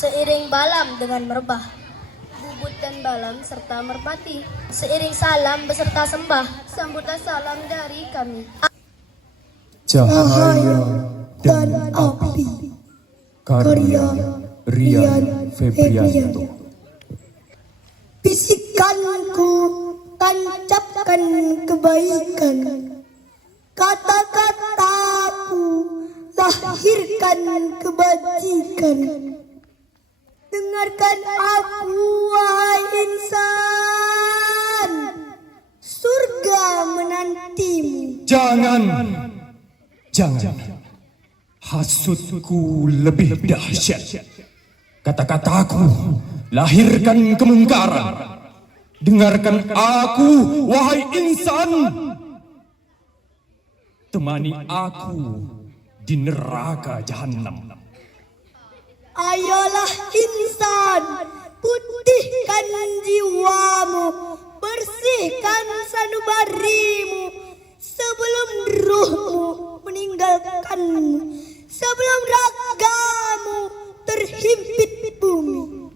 Seiring balam dengan merbah, bubut dan balam serta merpati. Seiring salam beserta sembah, sambutlah salam dari kami. Cahaya dan api, karya Rian Febrianto. Bisikanku tancapkan kebaikan, kata-kataku lahirkan kebajikan. Dengarkan aku wahai insan, surga menantimu. Jangan, hasutku lebih dahsyat. Kata-kataku lahirkan kemungkaran. Dengarkan aku wahai insan, temani aku di neraka jahanam. Ayolah insan, putihkan jiwamu, bersihkan sanubarimu, sebelum ruhmu meninggalkanmu, sebelum ragamu terhimpit bumi.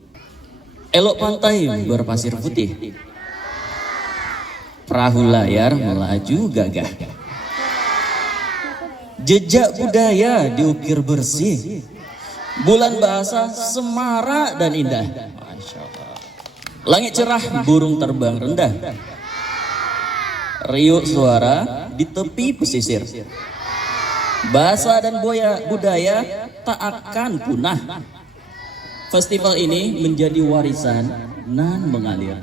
Elok pantai berpasir putih, perahu layar melaju gagah. Jejak budaya diukir bersih, bulan bahasa semarak dan indah. Masya Allah. Langit cerah, burung terbang rendah, riuh suara di tepi pesisir. Bahasa dan budaya tak akan punah. Festival ini menjadi warisan nan mengalir.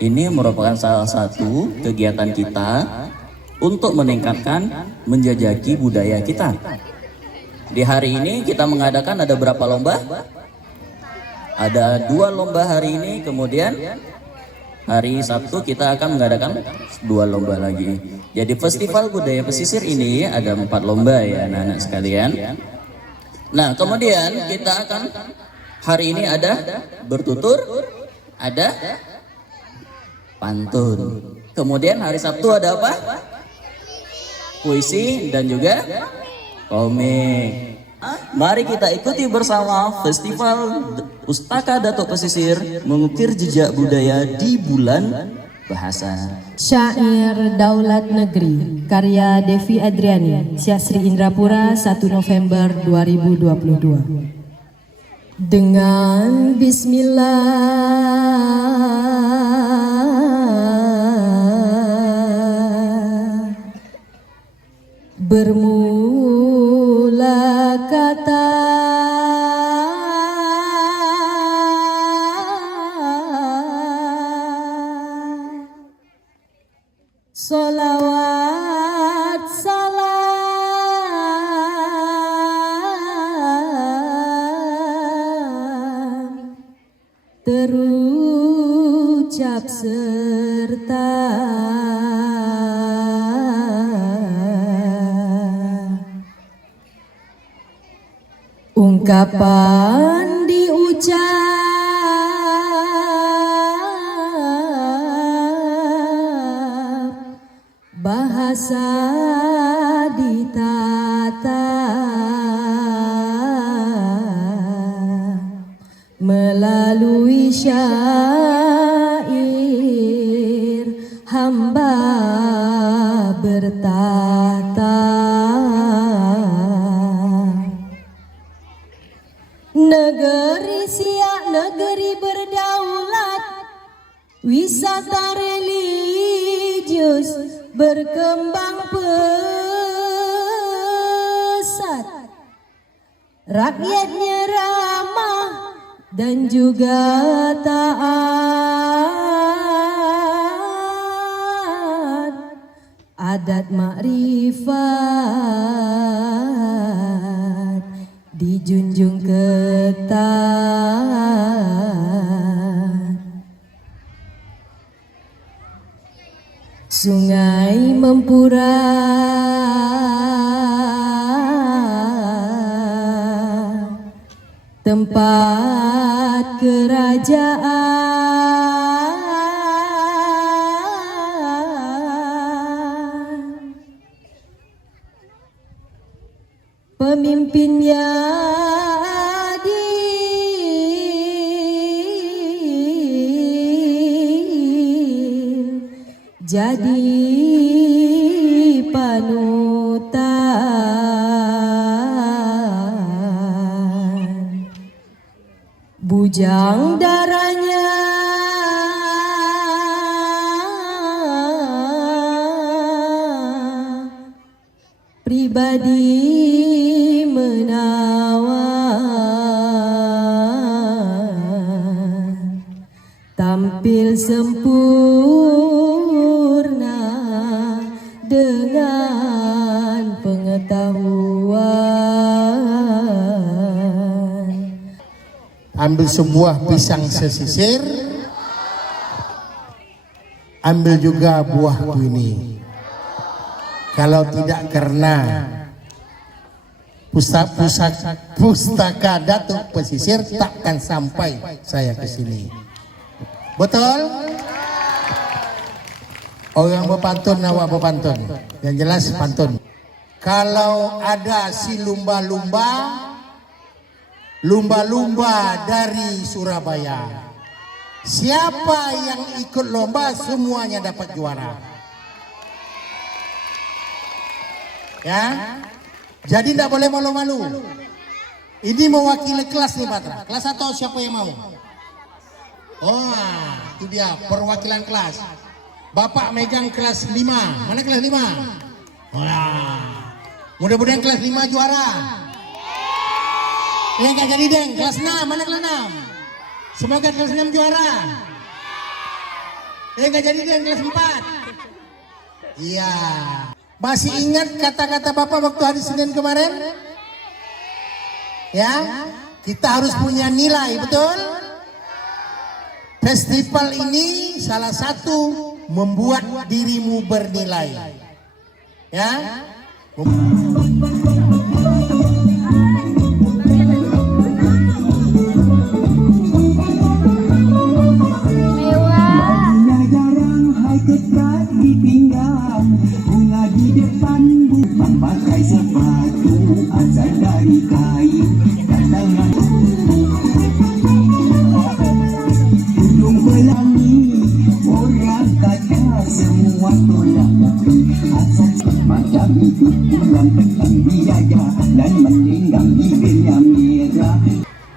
Ini merupakan salah satu kegiatan kita untuk meningkatkan, menjajaki budaya kita. Di hari ini kita mengadakan ada berapa lomba? Ada 2 lomba hari ini, kemudian hari Sabtu kita akan mengadakan 2 lomba lagi. Jadi festival budaya pesisir ini ada 4 lomba ya anak-anak sekalian. Nah kemudian kita akan hari ini ada bertutur, ada pantun. Kemudian hari Sabtu ada apa? Puisi dan juga komik. Mari kita ikuti bersama Festival Pustaka Datuk Pesisir mengukir jejak budaya di bulan bahasa. Syair Daulat Negeri karya Devi Adriani, Siasri Indrapura, 1 November 2022. Dengan bismillah bermula kata solawat salam terucap serta ungkapan diucap, bahasa ditata, melalui syair hamba bertata. Negeri siak, negeri berdaulat, wisata religius berkembang pesat, rakyatnya ramah dan juga taat, adat makrifat dijunjung ketat. Sungai Mempura tempat kerajaan, pemimpinnya adil, jadi panutan, bujang darahnya pribadi menawan, tampil sempurna dengan pengetahuan. Ambil sebuah pisang sesisir, ambil juga buahku ini. Kalau tidak karena pustaka Datuk Pesisir, takkan sampai saya ke sini. Betul? Orang berpantun, awak berpantun. Yang jelas pantun. Kalau ada si lumba-lumba dari Surabaya, siapa yang ikut lomba semuanya dapat juara. Ya, jadi tidak boleh malu-malu. Ini mewakili kelas nih Patra. Kelas 1 siapa yang mau? Oh, itu dia perwakilan kelas. Bapak megang kelas 5. Mana kelas 5? Wah, mudah-mudahan kelas 5 juara. Ya nggak jadi deng. Kelas 6, mana kelas 6? Semoga kelas 6 juara. Ya nggak jadi deng. Kelas 4. Iya. Masih ingat kata-kata Bapak waktu hari Senin kemarin? Ya, kita harus punya nilai, betul? Festival ini salah satu membuat dirimu bernilai. Ya. Pakai sepatu asal dari kayu, datangan hidung pelangi, orang kata semua tolak. Asal macam itu pulang petang biaya dan melinggang bibirnya merah.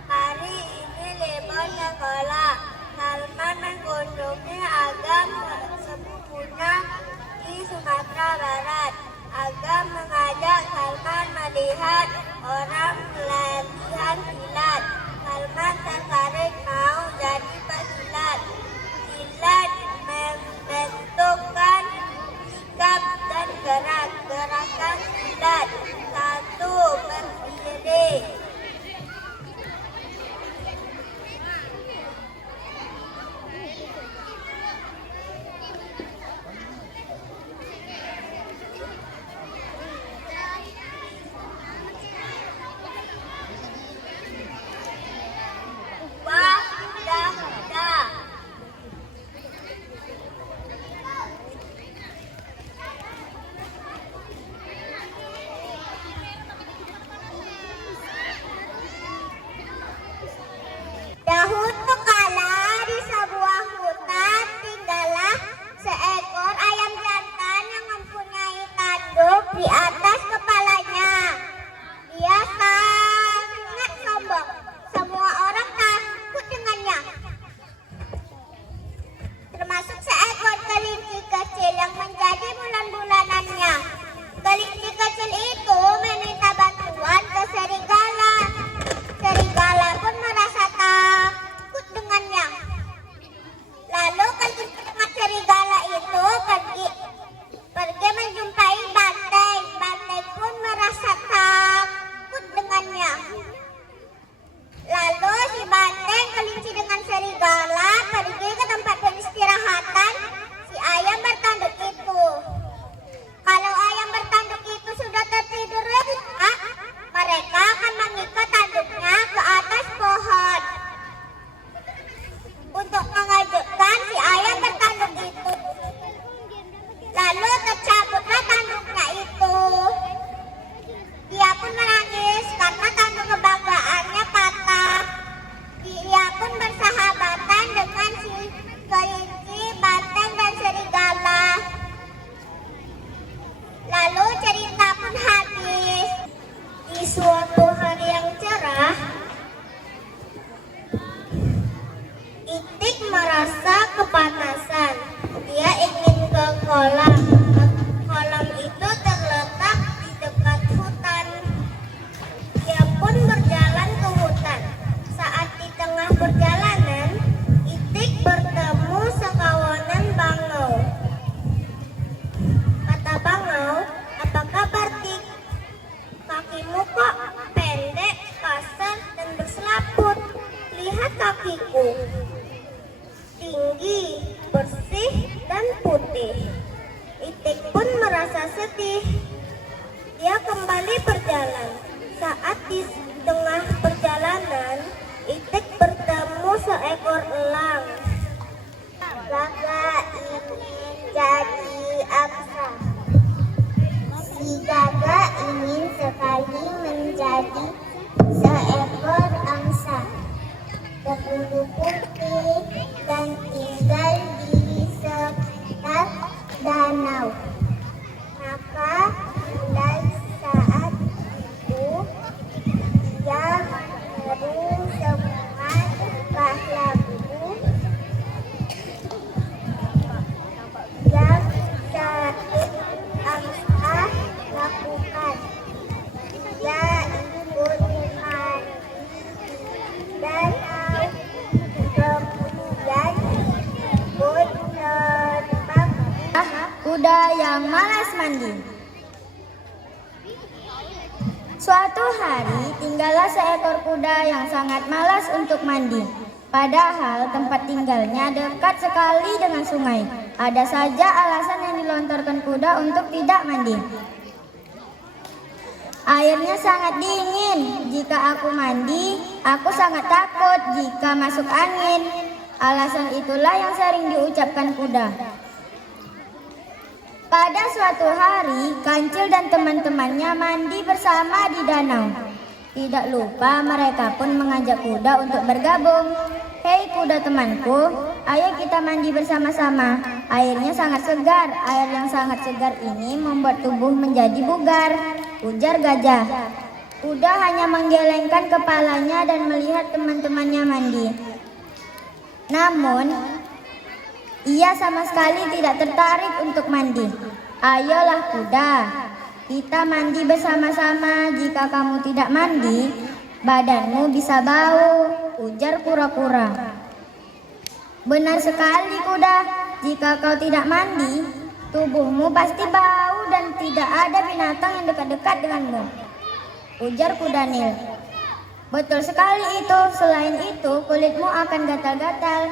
Hari ini libur sekolah. Salman mengunjungi agam sepupunya di Sumatera Barat. Agam mengajak Salman melihat orang latihan silat. Salman tertarik mau jadi pesilat. Silat membentukkan sikap dan gerakan silat. Satu, berdiri. Dahulu kala di sebuah hutan tinggallah seekor ayam jantan yang mempunyai tanduk di atas kepalanya. Dia sangat sombong. Semua orang takut dengannya. Termasuk seekor kelinci kecil yang menjadi bulan-bulanannya. Kelinci kecil itu meminta bantuan ke serigala. Serigala pun merasa takut dengannya. Lalu kelinci dengan serigala itu pergi menjumpai banteng. Banteng pun merasa takut dengannya. Lalu si banteng, kelinci dengan serigala pergi ke tempat peristirahatan si ayam bertanduk itu. Kalau ayam bertanduk itu sudah tertidur lelap, mereka akan mengikat tanduknya ke atas pohon untuk mengejutkan si ayam bertanduk itu. Lalu tercabutlah tanduknya itu. Dia pun menangis karena tanduk kebanggaannya patah. Dia pun bersahabatan dengan si kelinci, banteng, dan serigala. kakiku. Tinggi, bersih, dan putih. Itik pun merasa sedih. Dia kembali berjalan. Saat di tengah perjalanan, Itik bertemu seekor elang. Gagak ingin jadi angsa. Si gagak ingin sekali menjadi seekor angsa. Berbulu putih dan tinggal di sekitar danau. Maka mulai saat itu dia menyeru semua tingkah laku yang sakit angsa lakukan. Dia ikut mandi di danau, kemudian ikut terbang. Kuda yang malas mandi. Suatu hari tinggallah seekor kuda yang sangat malas untuk mandi. Padahal tempat tinggalnya dekat sekali dengan sungai. Ada saja alasan yang dilontarkan kuda untuk tidak mandi. Airnya sangat dingin. Jika aku mandi, aku sangat takut jika masuk angin. Alasan itulah yang sering diucapkan kuda. Pada suatu hari, Kancil dan teman-temannya mandi bersama di danau. Tidak lupa mereka pun mengajak kuda untuk bergabung. Hei kuda temanku, ayo kita mandi bersama-sama. Airnya sangat segar. Air yang sangat segar ini membuat tubuh menjadi bugar, ujar gajah. Kuda hanya menggelengkan kepalanya dan melihat teman-temannya mandi. Namun, ia sama sekali tidak tertarik untuk mandi. Ayolah kuda, kita mandi bersama-sama. Jika kamu tidak mandi, badanmu bisa bau, ujar kura-kura. Benar sekali kuda, jika kau tidak mandi, tubuhmu pasti bau dan tidak ada binatang yang dekat-dekat denganmu, ujar kuda Nil. Betul sekali itu, selain itu kulitmu akan gatal-gatal,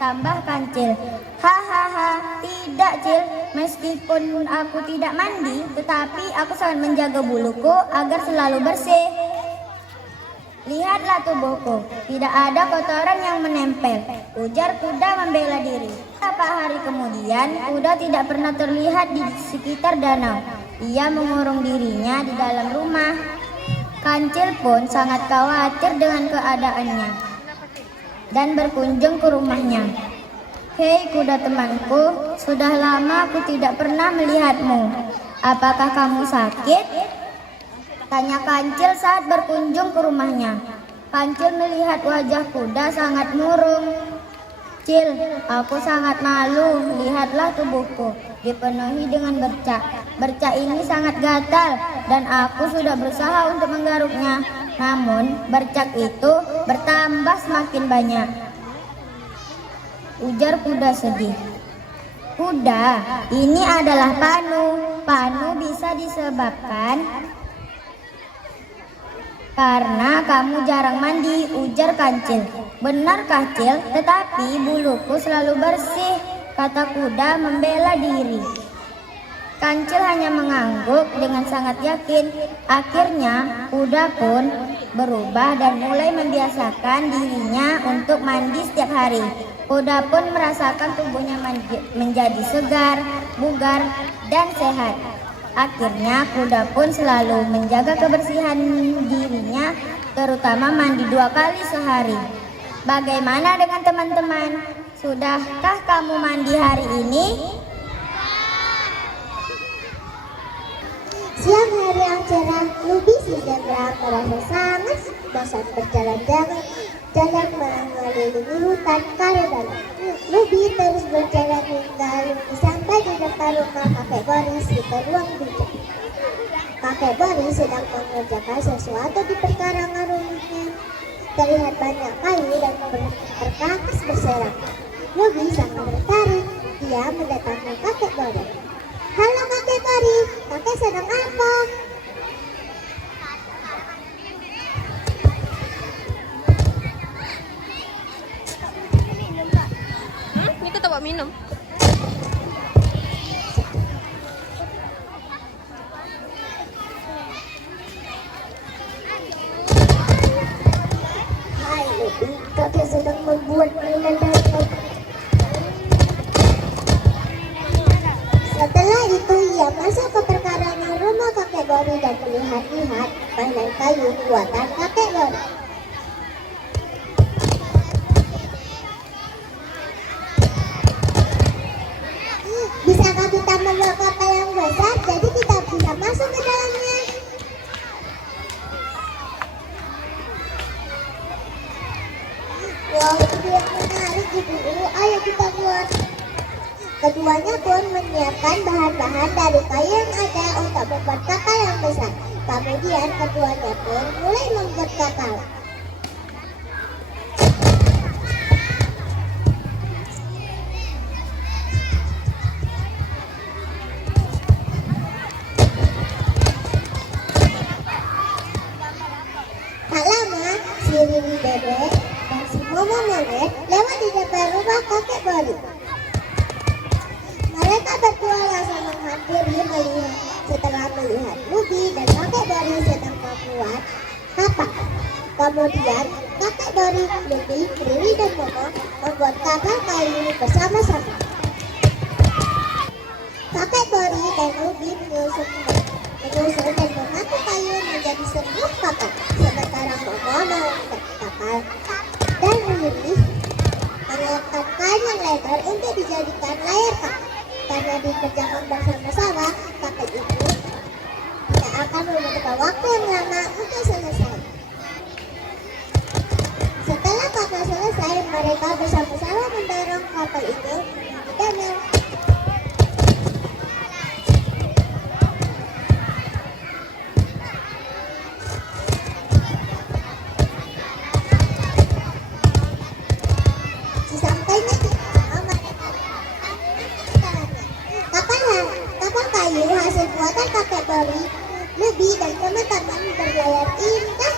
tambah Kancil. Hahaha, tidak Cil, meskipun aku tidak mandi, tetapi aku sangat menjaga buluku agar selalu bersih. Lihatlah tubuhku, tidak ada kotoran yang menempel, ujar kuda membela diri. Beberapa hari kemudian, kuda tidak pernah terlihat di sekitar danau. Ia mengurung dirinya di dalam rumah. Kancil pun sangat khawatir dengan keadaannya dan berkunjung ke rumahnya. Hei kuda temanku, sudah lama aku tidak pernah melihatmu. Apakah kamu sakit? Tanya Kancil saat berkunjung ke rumahnya. Kancil melihat wajah kuda sangat murung. Cil, aku sangat malu. Lihatlah tubuhku, dipenuhi dengan bercak. Bercak ini sangat gatal dan aku sudah berusaha untuk menggaruknya. Namun bercak itu bertambah semakin banyak, ujar kuda sedih. Kuda, ini adalah panu. Panu bisa disebabkan karena kamu jarang mandi, ujar Kancil. Benar Cil, tetapi buluku selalu bersih, kata kuda membela diri. Kancil hanya mengangguk dengan sangat yakin. Akhirnya kuda pun berubah dan mulai membiasakan dirinya untuk mandi setiap hari. Kuda pun merasakan tubuhnya menjadi segar, bugar, dan sehat. Akhirnya kuda pun selalu menjaga kebersihan dirinya, terutama mandi 2 kali sehari. Bagaimana dengan teman-teman? Sudahkah kamu mandi hari ini? Siang hari yang cerah, Lubi si zebra merasa sangat bosan berjalan-jalan mengelilingi hutan karena Lubi terus berjalan hingga sampai di depan rumah kakek Boris di ruang bijak. Kakek Boris sedang mengerjakan sesuatu di perkarangan rumahnya. Terlihat banyak kayu dan berkakas berserakan. Lubi sangat tertarik. Dia mendatangi kakek Boris. Halo kakek Boris, kakek sedang apa? kok minum. Hai Lubi, kakek sedang membuat mainan dari. Setelah itu ia masuk ke perkarangan rumah kakek Bori dan melihat-lihat mainan kayu buatan kakek Bori. Bisakah kita membawa kapal yang besar jadi kita bisa masuk ke dalamnya? Wow, itu yang menarik ibu. Ayo kita buat. Keduanya pun menyiapkan bahan-bahan dari kayu yang ada untuk membuat kapal yang besar. Kemudian keduanya pun mulai membuat kapal. Tak lama, si Riri Bebek dan si Momo Monet lewat di depan rumah kakek Bori. Mereka berdua langsung menghampiri setelah melihat Lubi dan kakek Bori sedang membuat kapal. Kemudian kakek Bori, Lubi, Riri dan Momo membuat kapal kayu bersama-sama. Kakek Bori dan Lubi menyusun dan mengaku kayu menjadi sebuah kapal. Sementara Momo mengangkat kapal dan Riri menyiapkan kain yang lebar untuk dijadikan layar kapal. Karena dikerjakan bersama-sama, kapal itu tidak akan membutuhkan waktu yang lama untuk selesai. Setelah kapal selesai, mereka bersama-sama mendorong kapal itu di danau. Sesampainya di danau, mereka kapal kayu hasil buatan kakek Bori, Lubi dan teman-teman berlayar indah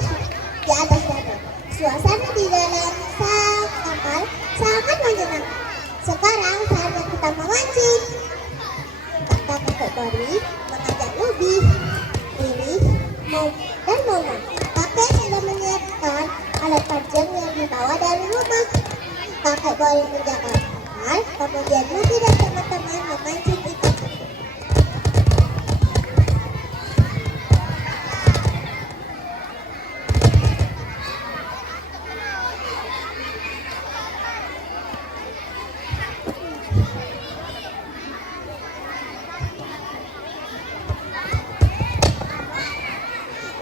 di atas danau. Suasana di dalam kapal sangat menyenangkan. Sekarang saatnya kita memancing, kata kakek Bori mengajak Lubi, Riri, dan Momo. Kakek sudah menyiapkan alat pancing yang dibawa dari rumah. Kakek Bori menjaga kapal, kemudian Lubi dan teman-teman memancing ikan.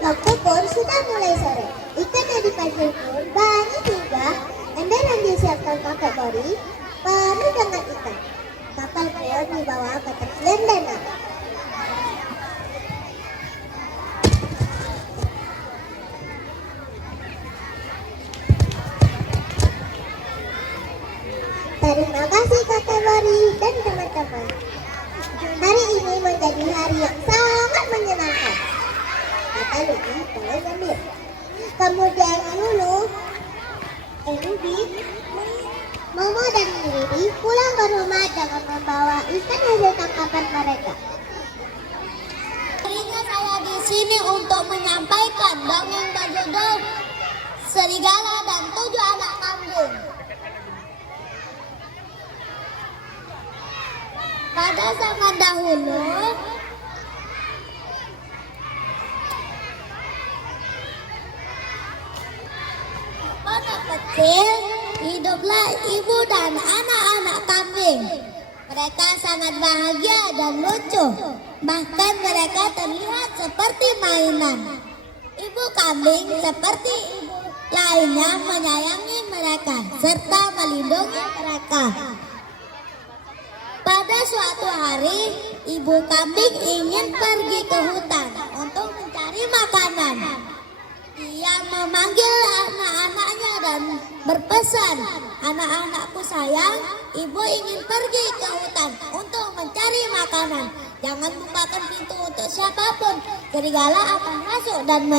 Waktu pun sudah mulai sore. Ikan yang dipancing pun banyak juga. Ember yang disiapkan kakek Bori penuh dengan ikan. Kapal pun dibawa ke tepian danau. Terima kasih kakek Bori dan teman-teman. Hari ini menjadi hari yang sangat menyenangkan, kata Lubi mulai gembira. Kemudian Lubi, Momo dan Riri pulang ke rumah dengan membawa ikan hasil tangkapan mereka. Akhirnya saya di sini untuk menyampaikan dongeng berjudul Serigala dan 7 Anak Kambing. Pada zaman dahulu, pada kecil hiduplah ibu dan anak-anak kambing. Mereka sangat bahagia dan lucu. Bahkan mereka terlihat seperti mainan. Ibu kambing seperti ibu lainnya menyayangi mereka serta melindungi mereka. Pada suatu hari, ibu kambing ingin pergi ke hutan untuk mencari makanan. Ia memanggil anak-anaknya dan berpesan, "Anak-anakku sayang, ibu ingin pergi ke hutan untuk mencari makanan. Jangan bukakan pintu untuk siapapun. Serigala akan masuk dan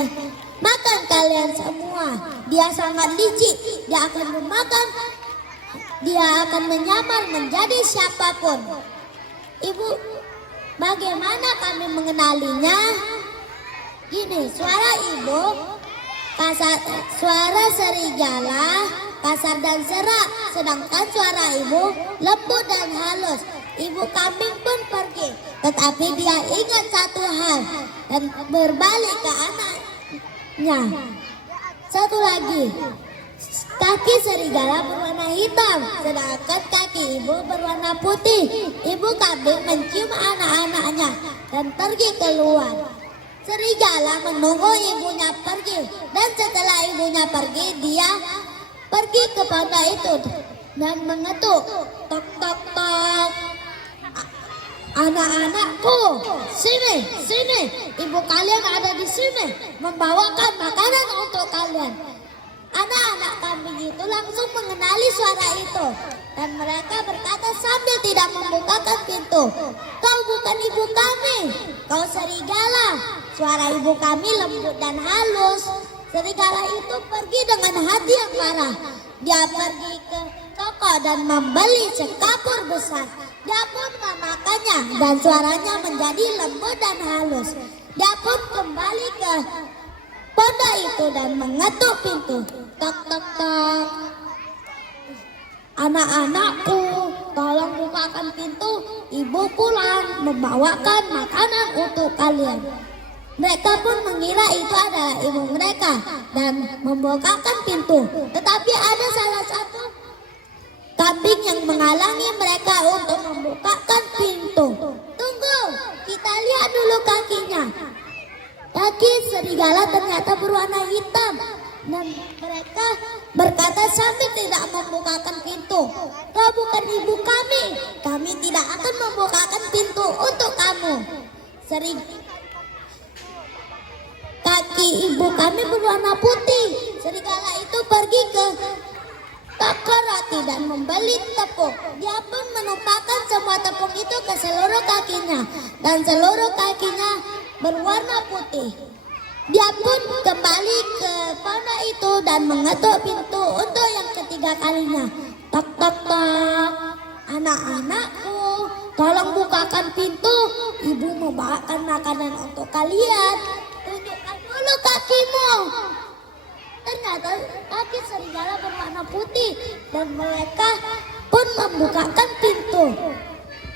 makan kalian semua. Dia sangat licik. Dia akan memakan dia akan menyamar menjadi siapapun. Ibu, bagaimana kami mengenalinya? Gini, suara ibu, suara serigala, kasar dan serak, sedangkan suara ibu lembut dan halus. Ibu kambing pun pergi, tetapi dia ingat satu hal dan berbalik ke anaknya. Satu lagi, kaki serigala berwarna hitam, sedangkan kaki ibu berwarna putih. Ibu kambing mencium anak-anaknya dan pergi keluar. Serigala menunggu ibunya pergi, dan setelah ibunya pergi, dia pergi ke pondok itu dan mengetuk, tok tok tok. Anak-anakku, sini, sini. Ibu kalian ada di sini, membawakan makanan untuk kalian. Anak-anak kambing itu langsung mengenali suara itu, dan mereka berkata sambil tidak membukakan pintu, "Kau bukan ibu kami, kau serigala." Suara ibu kami lembut dan halus. Serigala itu pergi dengan hati yang marah. Dia pergi ke toko dan membeli sekapur besar. Dia pun memakannya dan suaranya menjadi lembut dan halus. Dia pun kembali ke pondok itu dan mengetuk pintu. Tok tok tok. Anak-anakku, tolong bukakan pintu. Ibu pulang membawakan makanan untuk kalian. Mereka pun mengira itu adalah ibu mereka dan membukakan pintu. Tetapi ada salah satu kambing yang menghalangi mereka untuk membukakan pintu. Tunggu, kita lihat dulu kakinya. Kaki serigala ternyata berwarna hitam, dan mereka berkata sambil tidak membukakan pintu, "Kau bukan ibu kami, kami tidak akan membukakan pintu untuk kamu." Kaki ibu kami berwarna putih. Serigala itu pergi ke toko roti dan membeli tepung. Dia pun menumpahkan semua tepung itu ke seluruh kakinya, dan seluruh kakinya berwarna putih. Dia pun kembali ke pondok itu dan mengetuk pintu untuk yang ketiga kalinya. Tok tok tok. Anak-anakku, tolong bukakan pintu. Ibu membawakan makanan untuk kalian. Tunjukkan dulu kakimu. Ternyata kaki serigala berwarna putih, dan mereka pun membukakan pintu.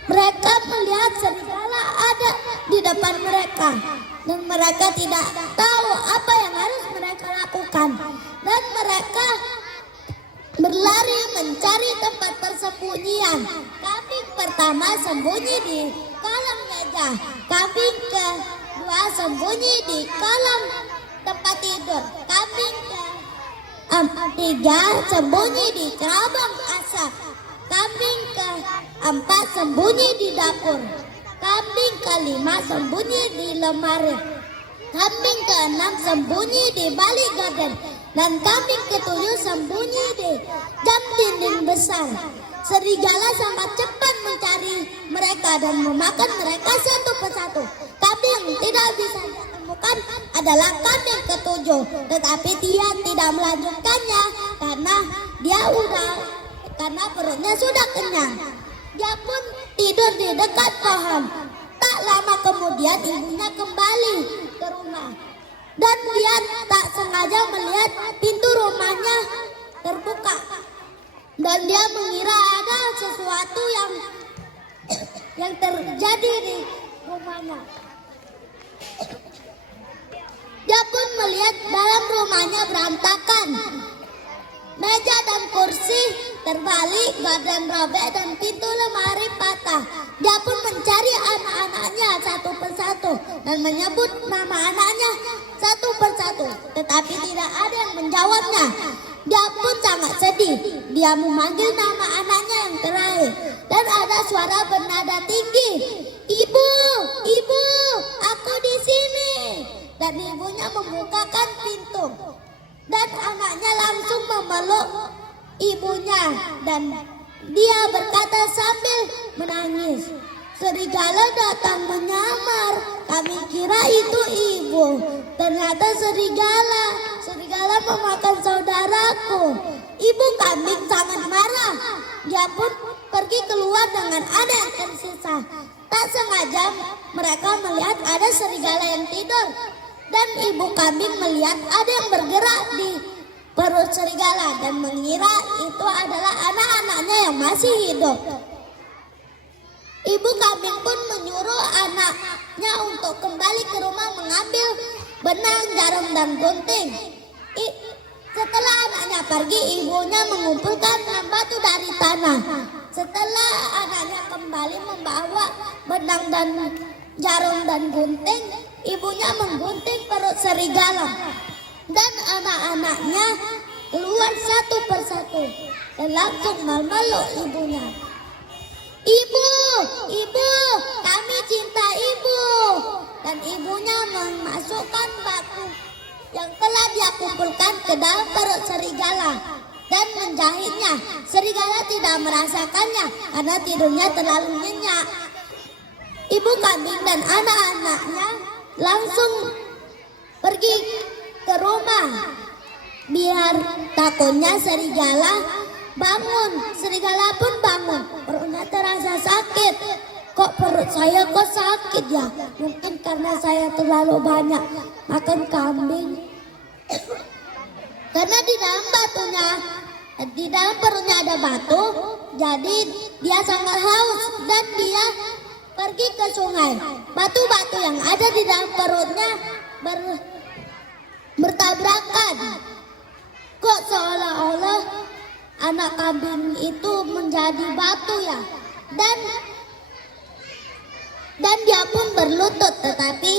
Mereka melihat serigala ada di depan mereka, dan mereka tidak tahu apa yang harus mereka lakukan. Dan mereka berlari mencari tempat persembunyian. Kambing pertama sembunyi di kolong meja. Kambing kedua sembunyi di kolong tempat tidur. Kambing ketiga sembunyi di cerobong asap. Kambing keempat sembunyi di dapur. Kambing kelima sembunyi di lemari. Kambing keenam sembunyi di balik gorden. Dan kambing ketujuh sembunyi di jam dinding besar. Serigala sangat cepat mencari mereka dan memakan mereka satu persatu. Kambing yang tidak bisa ditemukan adalah kambing ketujuh, tetapi dia tidak melanjutkannya karena perutnya sudah kenyang. Dia pun tidur di dekat pohon. Tak lama kemudian ibunya kembali ke rumah, dan dia tak sengaja melihat pintu rumahnya terbuka, dan dia mengira ada sesuatu yang terjadi di rumahnya. Dia pun melihat dalam rumahnya berantakan. Meja dan kursi terbalik, badan robek, dan pintu lemari patah. Dia pun mencari anak-anaknya satu persatu dan menyebut nama anaknya satu persatu, tetapi tidak ada yang menjawabnya. Dia pun sangat sedih. Dia memanggil nama anaknya yang terakhir, dan ada suara bernada tinggi, "Ibu, ibu, aku di sini." Dan ibunya membukakan pintu, dan anaknya langsung memeluk ibunya, dan dia berkata sambil menangis, "Serigala datang menyamar. Kami kira itu ibu. Ternyata serigala. Serigala memakan saudaraku." Ibu kambing sangat marah dia pun pergi keluar dengan ada yang tersisa. Tak sengaja mereka melihat ada serigala yang tidur. Dan ibu kambing melihat ada yang bergerak di perut serigala dan mengira itu adalah anak-anaknya yang masih hidup. Ibu kambing pun menyuruh anaknya untuk kembali ke rumah mengambil benang, jarum, dan gunting. Setelah anaknya pergi, ibunya mengumpulkan batu dari tanah. Setelah anaknya kembali membawa benang dan jarum dan gunting, ibunya menggunting perut serigala. Dan anak-anaknya keluar satu persatu dan langsung memeluk ibunya. Ibu, ibu, kami cinta ibu. Dan ibunya memasukkan batu yang telah dia kumpulkan ke dalam perut serigala dan menjahitnya. Serigala tidak merasakannya karena tidurnya terlalu nyenyak. Ibu kambing dan anak-anaknya langsung pergi ke rumah biar takutnya serigala bangun. Serigala pun bangun, perutnya terasa sakit. Kok perut saya kok sakit ya? Mungkin karena saya terlalu banyak makan kambing. Karena di dalam perutnya ada batu, jadi dia sangat haus dan dia pergi ke sungai. Batu-batu yang ada di dalam perutnya bertabrakan. Kok seolah-olah anak kambing itu menjadi batu ya? Dan dia pun berlutut, tetapi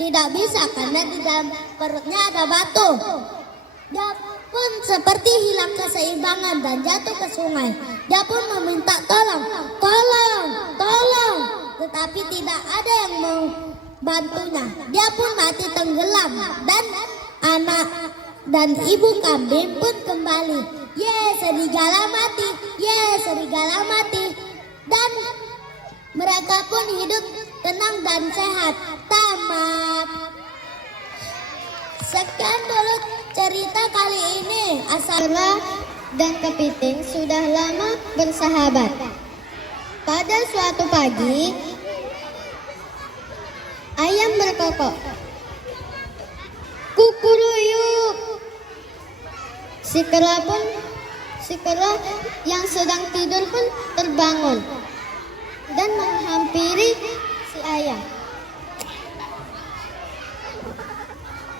tidak bisa karena di dalam perutnya ada batu. Dia pun seperti hilang keseimbangan dan jatuh ke sungai. Dia pun meminta tolong, tolong, tolong. Tetapi tidak ada yang mau bantunya. Dia pun mati tenggelam dan anak dan ibu kambing pun kembali. Serigala mati, serigala mati. Dan mereka pun hidup tenang dan sehat. Tamat. Sekian dulu cerita kali ini. Kera dan kepiting sudah lama bersahabat. Pada suatu pagi, ayam berkokok, kukuruyuk. Si kera yang sedang tidur pun terbangun dan menghampiri si ayam.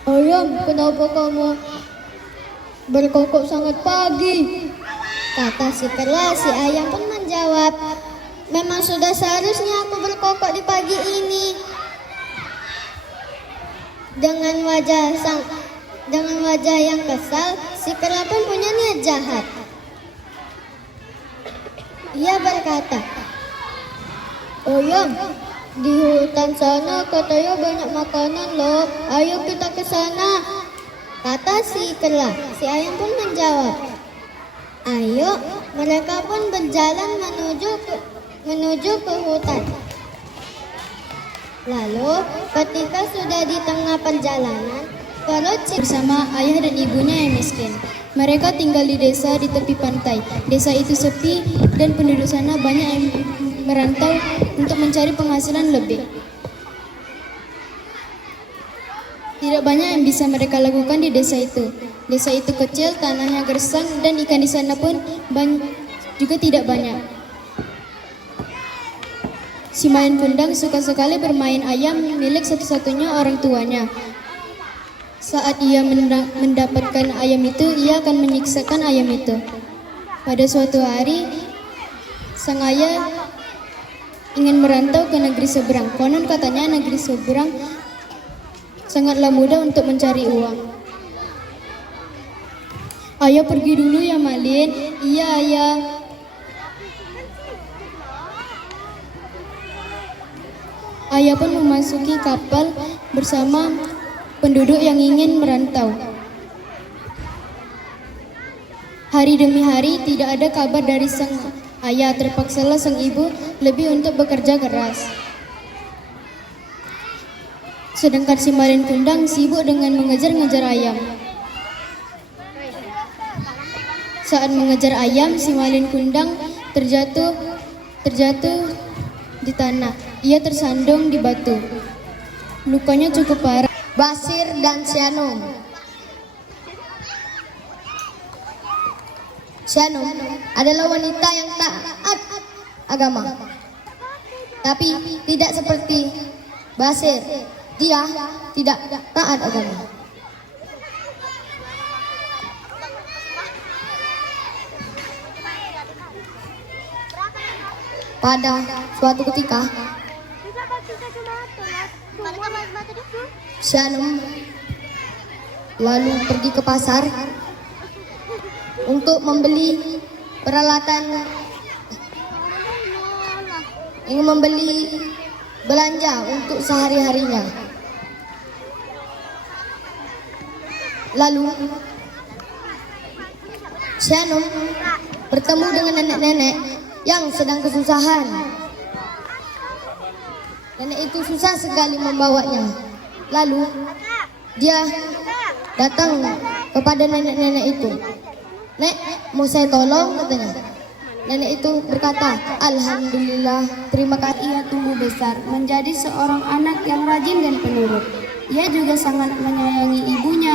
Ayam, kenapa kamu berkokok sangat pagi? Kata si kera. Si ayam pun menjawab, memang sudah seharusnya aku berkokok di pagi ini. Dengan wajah yang kesal, si kera pun punya niat jahat. Ia berkata, ayam, di hutan sana katanya banyak makanan loh. Ayo kita ke sana. Kata si kera. Si ayam pun menjawab, ayo. Mereka pun berjalan menuju ke hutan. Lalu ketika sudah di tengah perjalanan, perut bersama ayah dan ibunya yang miskin. Mereka tinggal di desa di tepi pantai. Desa itu sepi dan penduduk sana banyak yang merantau untuk mencari penghasilan lebih. Tidak banyak yang bisa mereka lakukan di desa itu. Desa itu kecil, tanahnya gersang, dan ikan di sana pun juga tidak banyak. Si Main Kundang suka sekali bermain ayam milik satu-satunya orang tuanya. Saat ia mendapatkan ayam itu, ia akan menyiksakan ayam itu. Pada suatu hari, sang ayah ingin merantau ke negeri seberang. Konon katanya negeri seberang sangatlah mudah untuk mencari uang. Ayah pergi dulu ya Malin. Iya ayah. Ayah pun memasuki kapal bersama penduduk yang ingin merantau. Hari demi hari tidak ada kabar dari sang ayah. Terpaksalah sang ibu lebih untuk bekerja keras. Sedangkan si Main Kundang sibuk dengan mengejar-ngejar ayam. Saat mengejar ayam, si Main Kundang terjatuh di tanah. Ia tersandung di batu. Lukanya cukup parah. Basir dan Syanum. Syanum adalah wanita yang taat agama, tapi tidak seperti Basir. Dia tidak taat agama. Pada suatu ketika, Syanum lalu pergi ke pasar untuk membeli peralatan, ingin membeli belanja untuk sehari-harinya. Lalu Syanum bertemu dengan nenek-nenek yang sedang kesusahan. Nenek itu susah sekali membawanya. Lalu dia datang kepada nenek-nenek itu. "Nek, mau saya tolong?" katanya. Nenek itu berkata, "Alhamdulillah, terima kasih." Ia tumbuh besar menjadi seorang anak yang rajin dan penurut. Ia juga sangat menyayangi ibunya.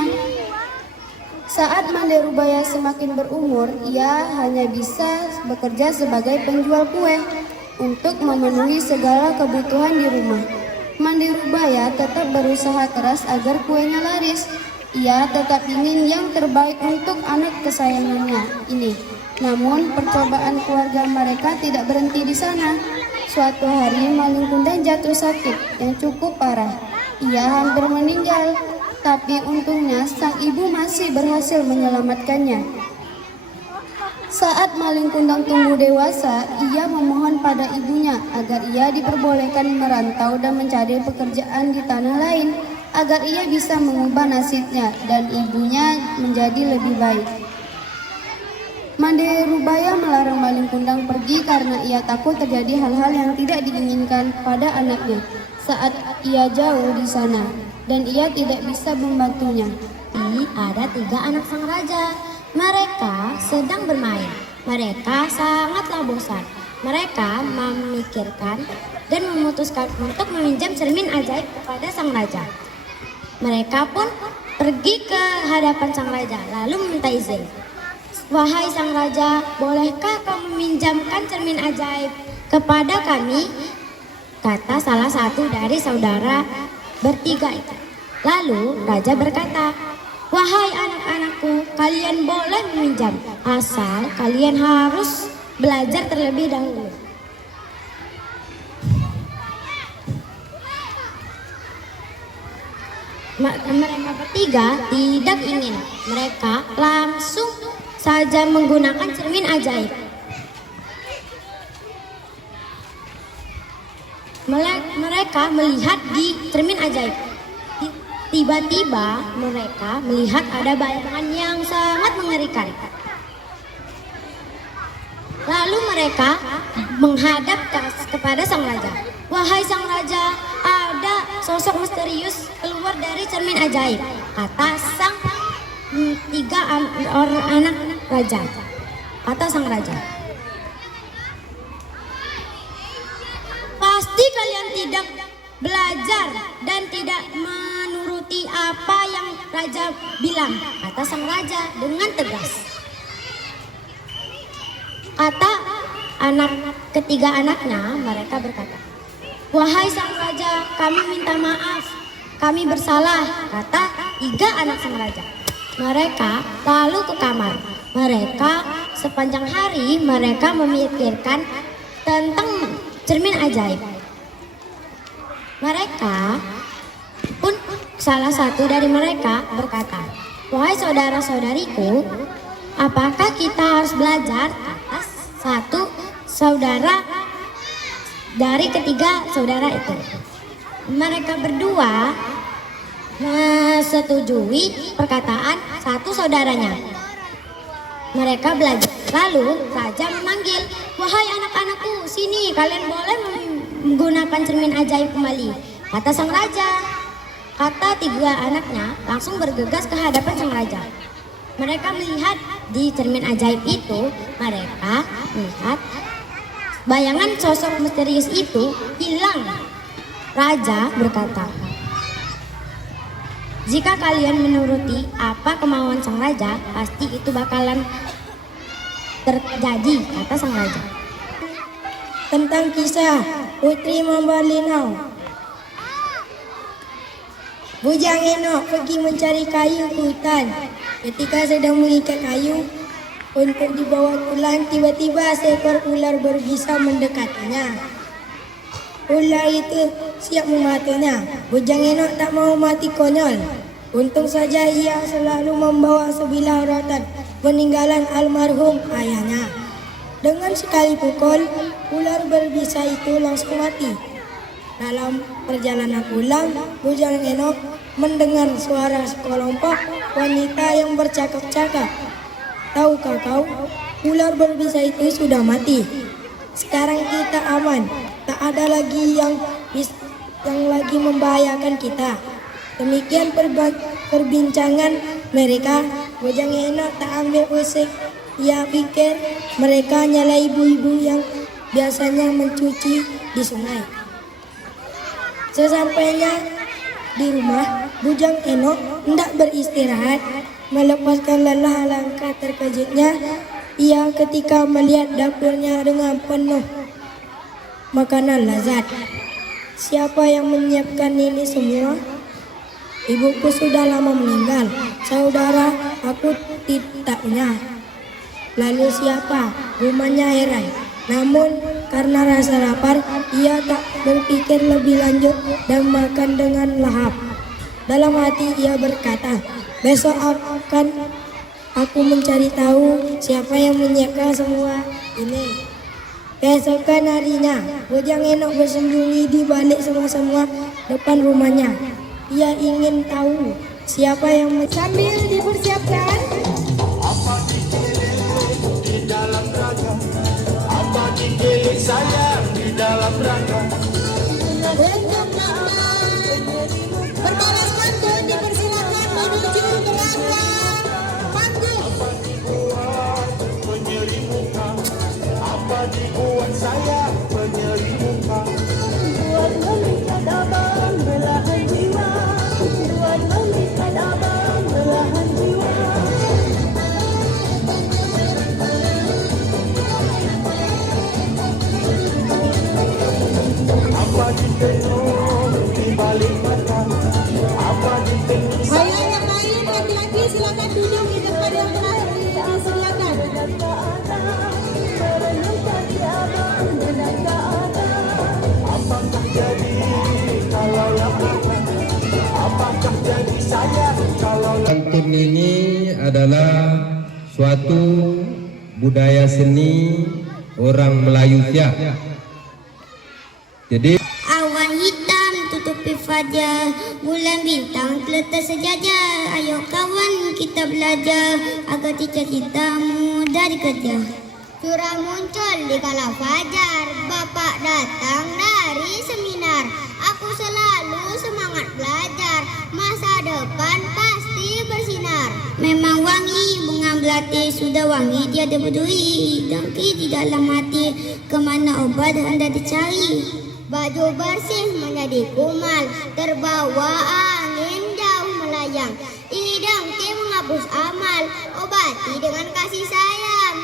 Saat Mande Rubaya semakin berumur, ia hanya bisa bekerja sebagai penjual kue untuk memenuhi segala kebutuhan di rumah. Mande Rubaya tetap berusaha keras agar kuenya laris. Ia tetap ingin yang terbaik untuk anak kesayangannya ini. Namun percobaan keluarga mereka tidak berhenti di sana. Suatu hari Malin Kundang jatuh sakit yang cukup parah. Ia hampir meninggal, tapi untungnya sang ibu masih berhasil menyelamatkannya. Saat Malin Kundang tumbuh dewasa, ia memohon pada ibunya agar ia diperbolehkan merantau dan mencari pekerjaan di tanah lain, agar ia bisa mengubah nasibnya dan ibunya menjadi lebih baik. Mande Rubaya melarang Malin Kundang pergi karena ia takut terjadi hal-hal yang tidak diinginkan pada anaknya saat ia jauh di sana, dan ia tidak bisa membantunya. Ada 3 anak sang raja. Mereka sedang bermain. Mereka sangatlah bosan. Mereka memikirkan dan memutuskan untuk meminjam cermin ajaib kepada sang raja. Mereka pun pergi ke hadapan sang raja lalu meminta izin. "Wahai sang raja, bolehkah kau meminjamkan cermin ajaib kepada kami?" kata salah satu dari saudara bertiga itu. Lalu raja berkata, "Wahai anak-anakku, kalian boleh meminjam, asal kalian harus belajar terlebih dahulu." Mereka bertiga tidak ingin. Mereka langsung saja menggunakan cermin ajaib. Mereka melihat di cermin ajaib. Tiba-tiba mereka melihat ada bayangan yang sangat mengerikan. Lalu mereka menghadap kepada sang raja. "Wahai sang raja, ada sosok misterius keluar dari cermin ajaib," kata sang 3 anak raja. Kata sang raja, "Pasti kalian tidak belajar dan tidak menuruti apa yang raja bilang," kata sang raja dengan tegas. Kata ketiga anaknya, mereka berkata, "Wahai sang raja, kami minta maaf, kami bersalah," kata 3 anak sang raja. Mereka lalu ke kamar. Mereka sepanjang hari mereka memikirkan tentang cermin ajaib. Mereka pun salah satu dari mereka berkata, "Wahai saudara-saudariku, apakah kita harus belajar?" kata satu saudara dari ketiga saudara itu. Mereka berdua menyetujui perkataan satu saudaranya. Mereka belajar. Lalu raja memanggil, "Wahai anak-anakku, sini, kalian boleh menggunakan cermin ajaib kembali," kata sang raja. Kata 3 anaknya langsung bergegas ke hadapan sang raja. Mereka melihat di cermin ajaib itu, mereka melihat Bayangan sosok misterius itu hilang. Raja berkata, "Jika kalian menuruti apa kemauan sang raja, pasti itu bakalan terjadi," kata sang raja. Tentang kisah Putri Mambalinau. Bujang Enok pergi mencari kayu ke hutan. Ketika sedang mengikat kayu untuk dibawa pulang, tiba-tiba seekor ular berbisa mendekatinya. Ular itu siap mematinya. Bujang Enok tak mau mati konyol. Untung saja ia selalu membawa sebilah rotan peninggalan almarhum ayahnya. Dengan sekali pukul, ular berbisa itu langsung mati. Dalam perjalanan pulang, Bujang Enok mendengar suara sekelompok wanita yang bercakap-cakap. "Tahukah kau, ular berbisa itu sudah mati. Sekarang kita aman, tak ada lagi yang lagi membahayakan kita." Demikian perbincangan mereka. Bujang Enok tak ambil pusing. Ia pikir mereka hanyalah ibu-ibu yang biasanya mencuci di sungai. Sesampainya di rumah, Bujang Enok hendak beristirahat. Melepaskan lelah, alangkah terkejutnya ia ketika melihat dapurnya dengan penuh makanan lezat. "Siapa yang menyiapkan ini semua?" "Ibuku sudah lama meninggal, saudara aku tidaknya." "Lalu siapa?" Rumahnya heran. Namun karena rasa lapar, ia tak berpikir lebih lanjut dan makan dengan lahap. Dalam hati ia berkata, "Besok akan aku mencari tahu siapa yang menyiapkan semua ini." Keesokan harinya, Bujang Enok bersembunyi di balik semua depan rumahnya. Ia ingin tahu siapa yang sambil dipersiapkan. Berbaris pantun dipersilakan menuju belakang panggung. Buat memikat abang belahan jiwa, buat memikat abang belahan jiwa. Ayo yang lain laki-laki silakan duduk di tempat yang terakhir disediakan. Pantun ini adalah suatu budaya seni orang Melayu Siak. Jadi Awan hitam tutupi fajar, bulan bintang terletak sejajar. Ayo kawan kita belajar agar cita-citamu dari kerja. Surah muncul di kala fajar, bapak datang dari seminar. Aku selalu semangat belajar, masa depan pasti bersinar. Memang wangi bunga belati, sudah wangi tiada berduri. Dengki di dalam hati, kemana obat hendak dicari. Baju bersih menjadi kumal, terbawa angin jauh melayang. Ini dengki menghapus amal, obati dengan kasih sayang.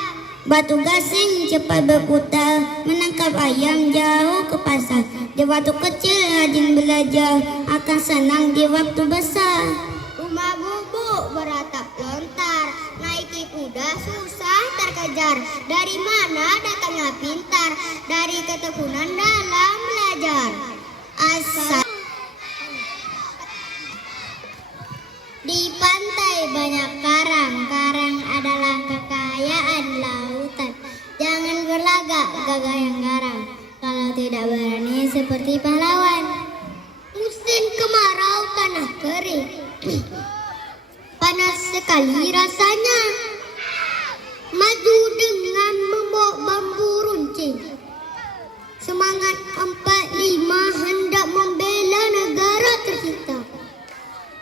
Batu gasing cepat berputar, menangkap ayam jauh ke pasar. Di waktu kecil rajin belajar, akan senang di waktu besar. Rumah bubuk beratap lontar, naiki kuda susah terkejar. Dari mana datangnya pintar? Dari ketekunan dalam belajar. Asal di pantai banyak karang, karang adalah kekayaan lautan. Jangan berlagak gagah yang garang, kalau tidak berani seperti pahlawan. Musim kemarau tanah kering, panas sekali rasanya. Maju dengan membawa bambu runcing, semangat 45 hendak membela negara tercinta.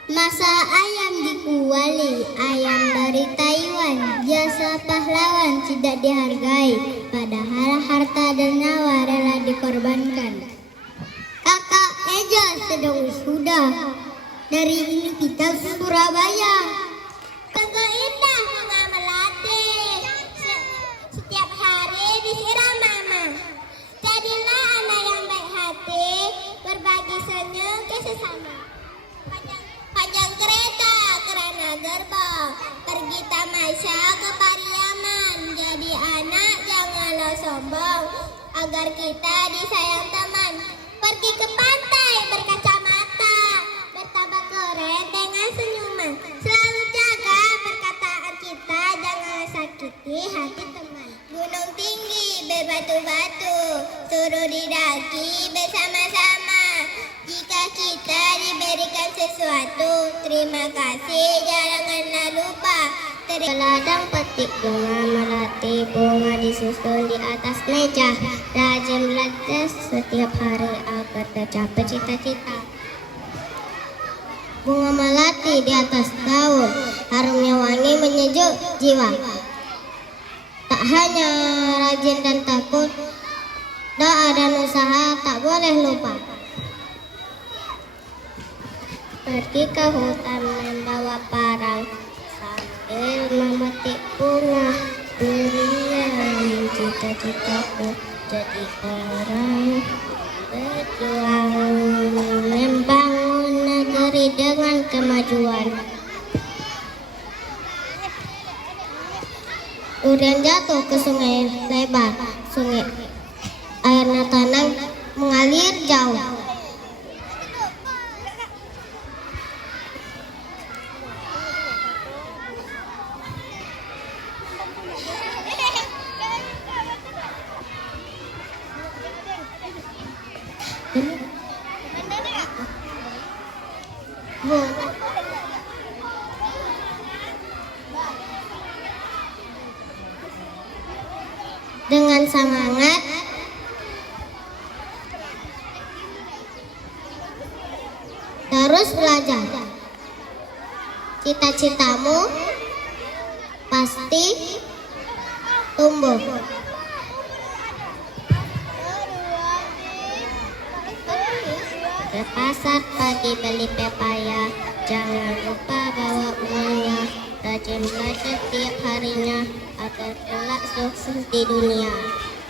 Masa ayam dikuali, ayam dari Taiwan, jasa pahlawan tidak dihargai. bernilai, padahal harta dan nyawa rela dikorbankan. Kakak Eja sedang wisuda dari Universitas Surabaya. Sungguh indah bunga melati, setiap hari disiram mama. Jadilah anak yang baik hati, berbagi senyum ke sesama. Panjang kereta kerana gerbang, pergi tamasya ke Pariaman. Jadi anak janganlah sombong, agar kita disayang teman. Pergi ke pantai berkacamata, bertambah keren dengan senyuman. Selalu jaga perkataan kita, jangan sakiti hati teman. Gunung tinggi berbatu-batu, suruh didaki bersama-sama. Jika kita diberikan sesuatu, terima kasih, janganlah lupa. Ladang petik bunga melati, bunga disusun di atas meja. Rajin belajar setiap hari agar tercapai cita-cita. Bunga melati di atas daun, harumnya wangi menyejuk jiwa. Tak hanya rajin dan takut, doa dan usaha tak boleh lupa. Pergi ke hutan membawa parang, sambil memetik bunga durian. Cita-citaku jadi orang berjuang, membangun negeri dengan kemajuan. Durian jatuh ke sungai lebar, sungai airnya tenang mengalir jauh. Dengan semangat terus belajar, cita-citamu pasti tumbuh. Ke pasar pagi beli pepaya, jangan lupa bawa uangnya. Rajin belajar tiap harinya agar kelak sukses di dunia.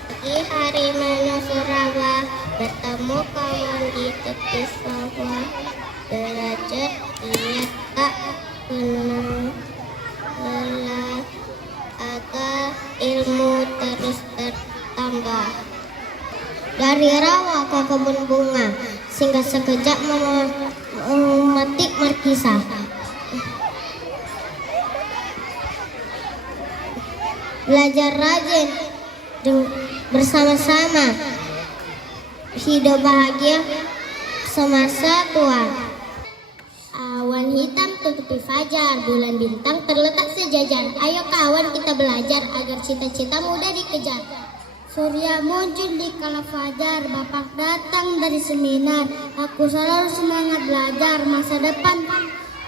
Pagi hari menyusur rawa, bertemu kawan di tepi sawah. Belajar dia tak kenal lelah, agar ilmu terus bertambah. Dari rawa ke kebun bunga, singgah sekejap memetik markisa. Belajar rajin bersama-sama, hidup bahagia semasa tua. Awan hitam tutupi fajar, bulan bintang terletak sejajar. Ayo kawan kita belajar agar cita-cita mudah dikejar. Surya muncul di kala fajar, bapak datang dari seminar. Aku selalu semangat belajar, masa depan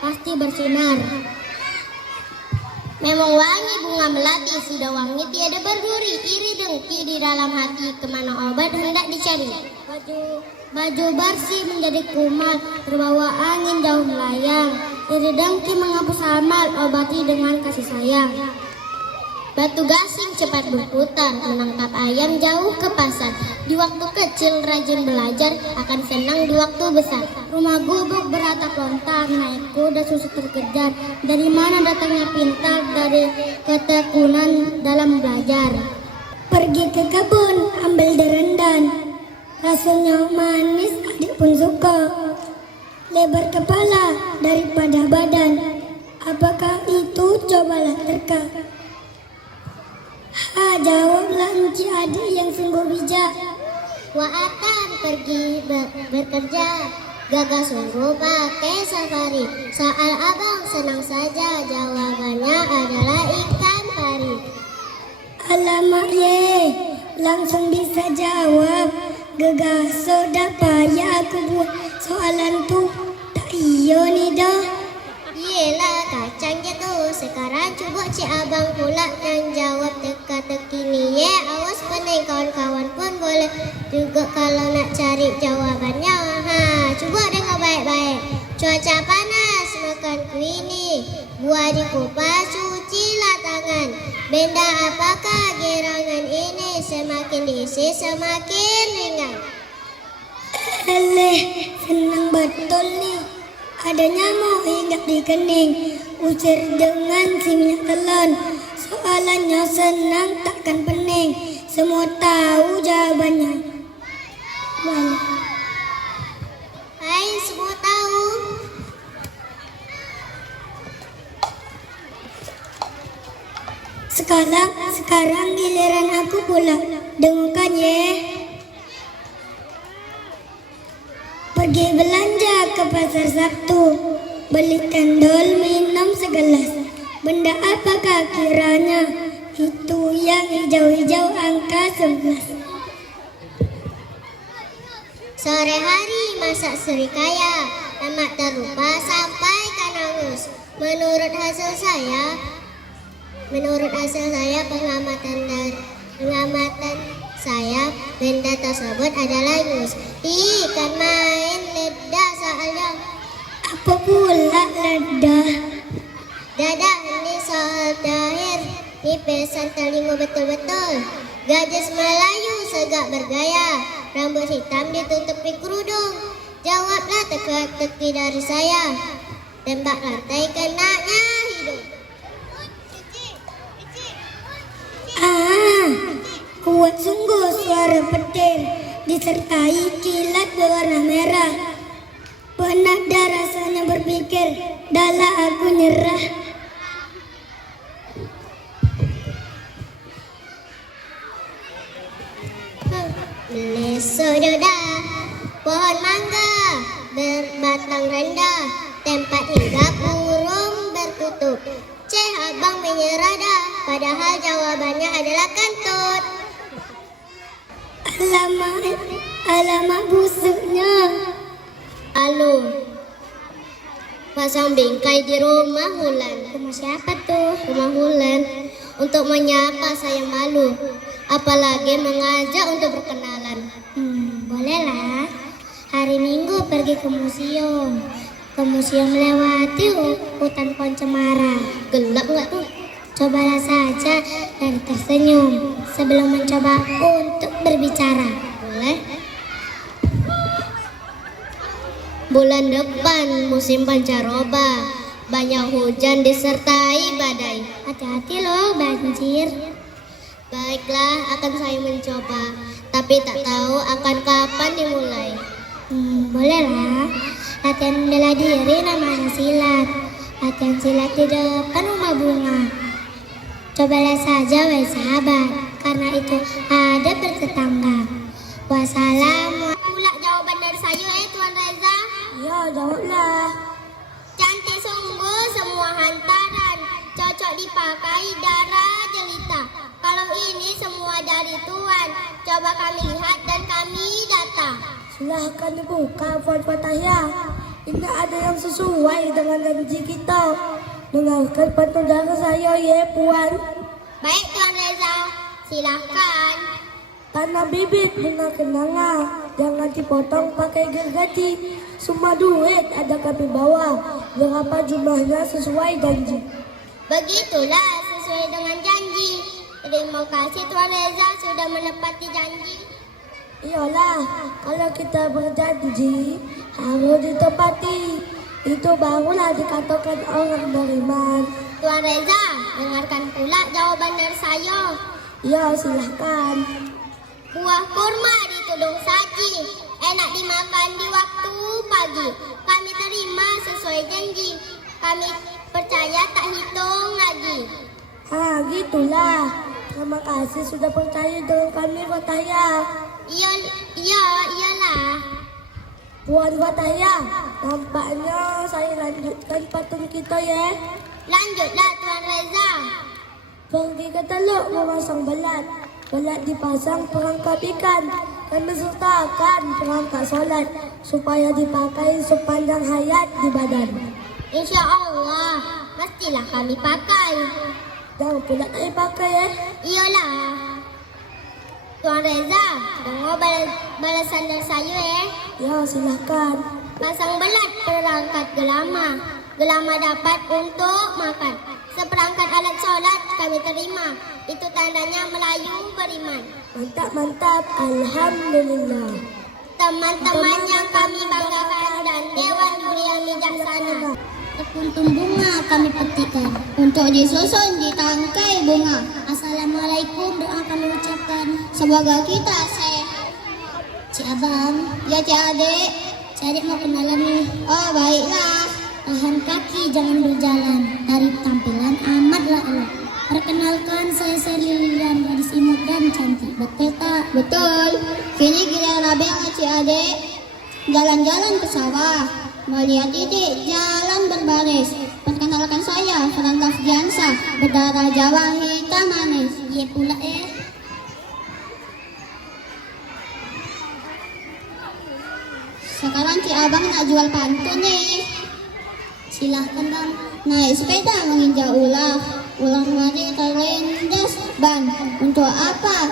pasti bersinar. Memang wangi bunga melati, sudah wangi tiada berduri. Iri dengki di dalam hati, kemana obat hendak dicari. Baju bersih menjadi kumal, terbawa angin jauh melayang. Iri dengki menghapus amal, obati dengan kasih sayang. Batu gasing cepat berputar, menangkap ayam jauh ke pasar. Di waktu kecil rajin belajar, akan senang di waktu besar. Rumah gubuk beratap lontar, naik kuda susu terkejar. Dari mana datangnya pintar, dari ketekunan dalam belajar. Pergi ke kebun, ambil derendan, rasanya manis, adik pun suka. Lebar kepala daripada badan, apakah itu, cobalah terka. Jawablah enci adik yang sungguh bijak. Wah akan pergi bekerja, gagah sungguh pakai safari. Soal abang senang saja, jawabannya adalah ikan pari. Alamak ye, langsung bisa jawab. Gagah sudah payah aku buat soalan tuh, tak iyo nih dah. gila kacang gitu. Sekarang coba cik abang pula yang jawab teka-teki ni. Awas pening kawan-kawan pun boleh juga kalau nak cari jawabannya. Coba dengar baik-baik. Cuaca panas makan kuini. Buah di kupas cucilah tangan. Benda apakah gerangan ini? Semakin diisi semakin ringan. Senang betul nih. Ada nyamuk hinggap di kening. Ucir dengan si minyak telon. Soalannya senang takkan pening. Semua tahu jawabannya. Hai, semua tahu. Sekarang giliran aku pula. Dengarkan ya. Pergi belanja ke pasar Sabtu, beli cendol minum segelas. Benda apakah kiranya? Itu yang hijau-hijau angka 11. Sore hari masak serikaya, tamat terlupa sampai kan hangus. Menurut hasil saya pengamatan saya benda tersebut adalah yus. Kan main ledah soalnya. Apa pula ledah? Dadah, ini soal terakhir. Ini pesan telinga betul-betul. Gadis Melayu segak bergaya, rambut hitam ditutupi kerudung. Jawablah teka-teki dari saya. Tembak lantai kenanya hidung. Kuat sungguh suara petir, disertai kilat berwarna merah. Pernah dah rasanya berpikir, dahlah aku nyerah. Melesododa, pohon mangga berbatang rendah, tempat hinggap burung berkutub. Ceh abang menyerah dah, padahal jawabannya adalah kentut. Alamak busuknya. Pasang bingkai di rumah Hulan. Rumah siapa tuh? Rumah Hulan. Untuk menyapa saya malu, apalagi mengajak untuk berkenalan. Bolehlah. Hari Minggu pergi ke museum. Ke museum melewati hutan pohon cemara. Gelap nggak tuh? Cobalah saja dan tersenyum sebelum mencoba untuk berbicara. Boleh? Bulan depan musim pancaroba, banyak hujan disertai badai. Hati-hati loh banjir. Baiklah, akan saya mencoba, tapi tak tahu akan kapan dimulai. Bolehlah. Latihan bela diri namanya silat. Latihan silat di depan rumah bunga. Cobalah saja wahai sahabat, karena itu ada bertetangga. Wassalamualaikum. Pula jawaban dari saya Tuan Reza. Ya, jawablah. Cantik sungguh semua hantaran, cocok dipakai darah jelita. Kalau ini semua dari Tuan, coba kami lihat dan kami data. Silahkan dibuka Puan Fatahya. Ini ada yang sesuai dengan janji kita. Dengarkan pantun saya ya Puan. Baik Tuan Reza, silahkan. Tanah bibit bunga kenanga, jangan dipotong pakai gergaji. Semua duit ada kami bawa, berapa jumlahnya sesuai janji. Begitulah sesuai dengan janji. Terima kasih Tuan Reza sudah menepati janji. Iyalah, kalau kita berjanji harus ditepati. Itu barulah dikatakan orang beriman. Tuan Reza, dengarkan pula jawaban dari saya. Ya, silahkan. Buah kurma ditudung saji, enak dimakan di waktu pagi. Kami terima sesuai janji. Kami percaya tak hitung lagi. Gitulah. Terima kasih sudah percaya dengan kami, Fatahya. Iyalah. Puan Fatahya, nampaknya saya lanjutkan patung kita ya. Lanjutlah Tuan Reza. Pergi ke teluk memasang belat. Belat dipasang perangkap ikan dan besertakan perangkap solat supaya dipakai sepanjang hayat di badan. Insya Allah, pastilah kami pakai. Jangan pula tak dipakai Iyalah. Tuan Reza, tengok balasan dari saya Ya, silakan. Pasang belat perangkat gelama. Gelama dapat untuk makan. Seperangkat alat solat kami terima. Itu tandanya Melayu beriman. Mantap, mantap. Alhamdulillah. Teman-teman yang kami banggakan dan Dewan Juri yang bijaksana. Sekuntum bunga kami petikkan untuk disusun di tangkai bunga. Assalamualaikum doa kami ucapkan. Semoga kita sehat. Cik Abang, ya Cik Adik. Cik Adik mau kenalan nih. Oh baiklah. Tahan kaki jangan berjalan. Dari tampilan amatlah elok. Perkenalkan saya Serilian, gadis imut dan cantik. Betul tak? Betul. Kini giliran Abang Cik Adik jalan-jalan ke sawah. Melihat titik jalan berbaris. Perkenalkan saya Frantas Giansa, berdarah Jawa hitam manis. Iya pula Sekarang Cik Abang nak jual pantun nih. Silahkan Bang. Naik sepeda menginjak ular. Ular mari terlindas ban. Untuk apa?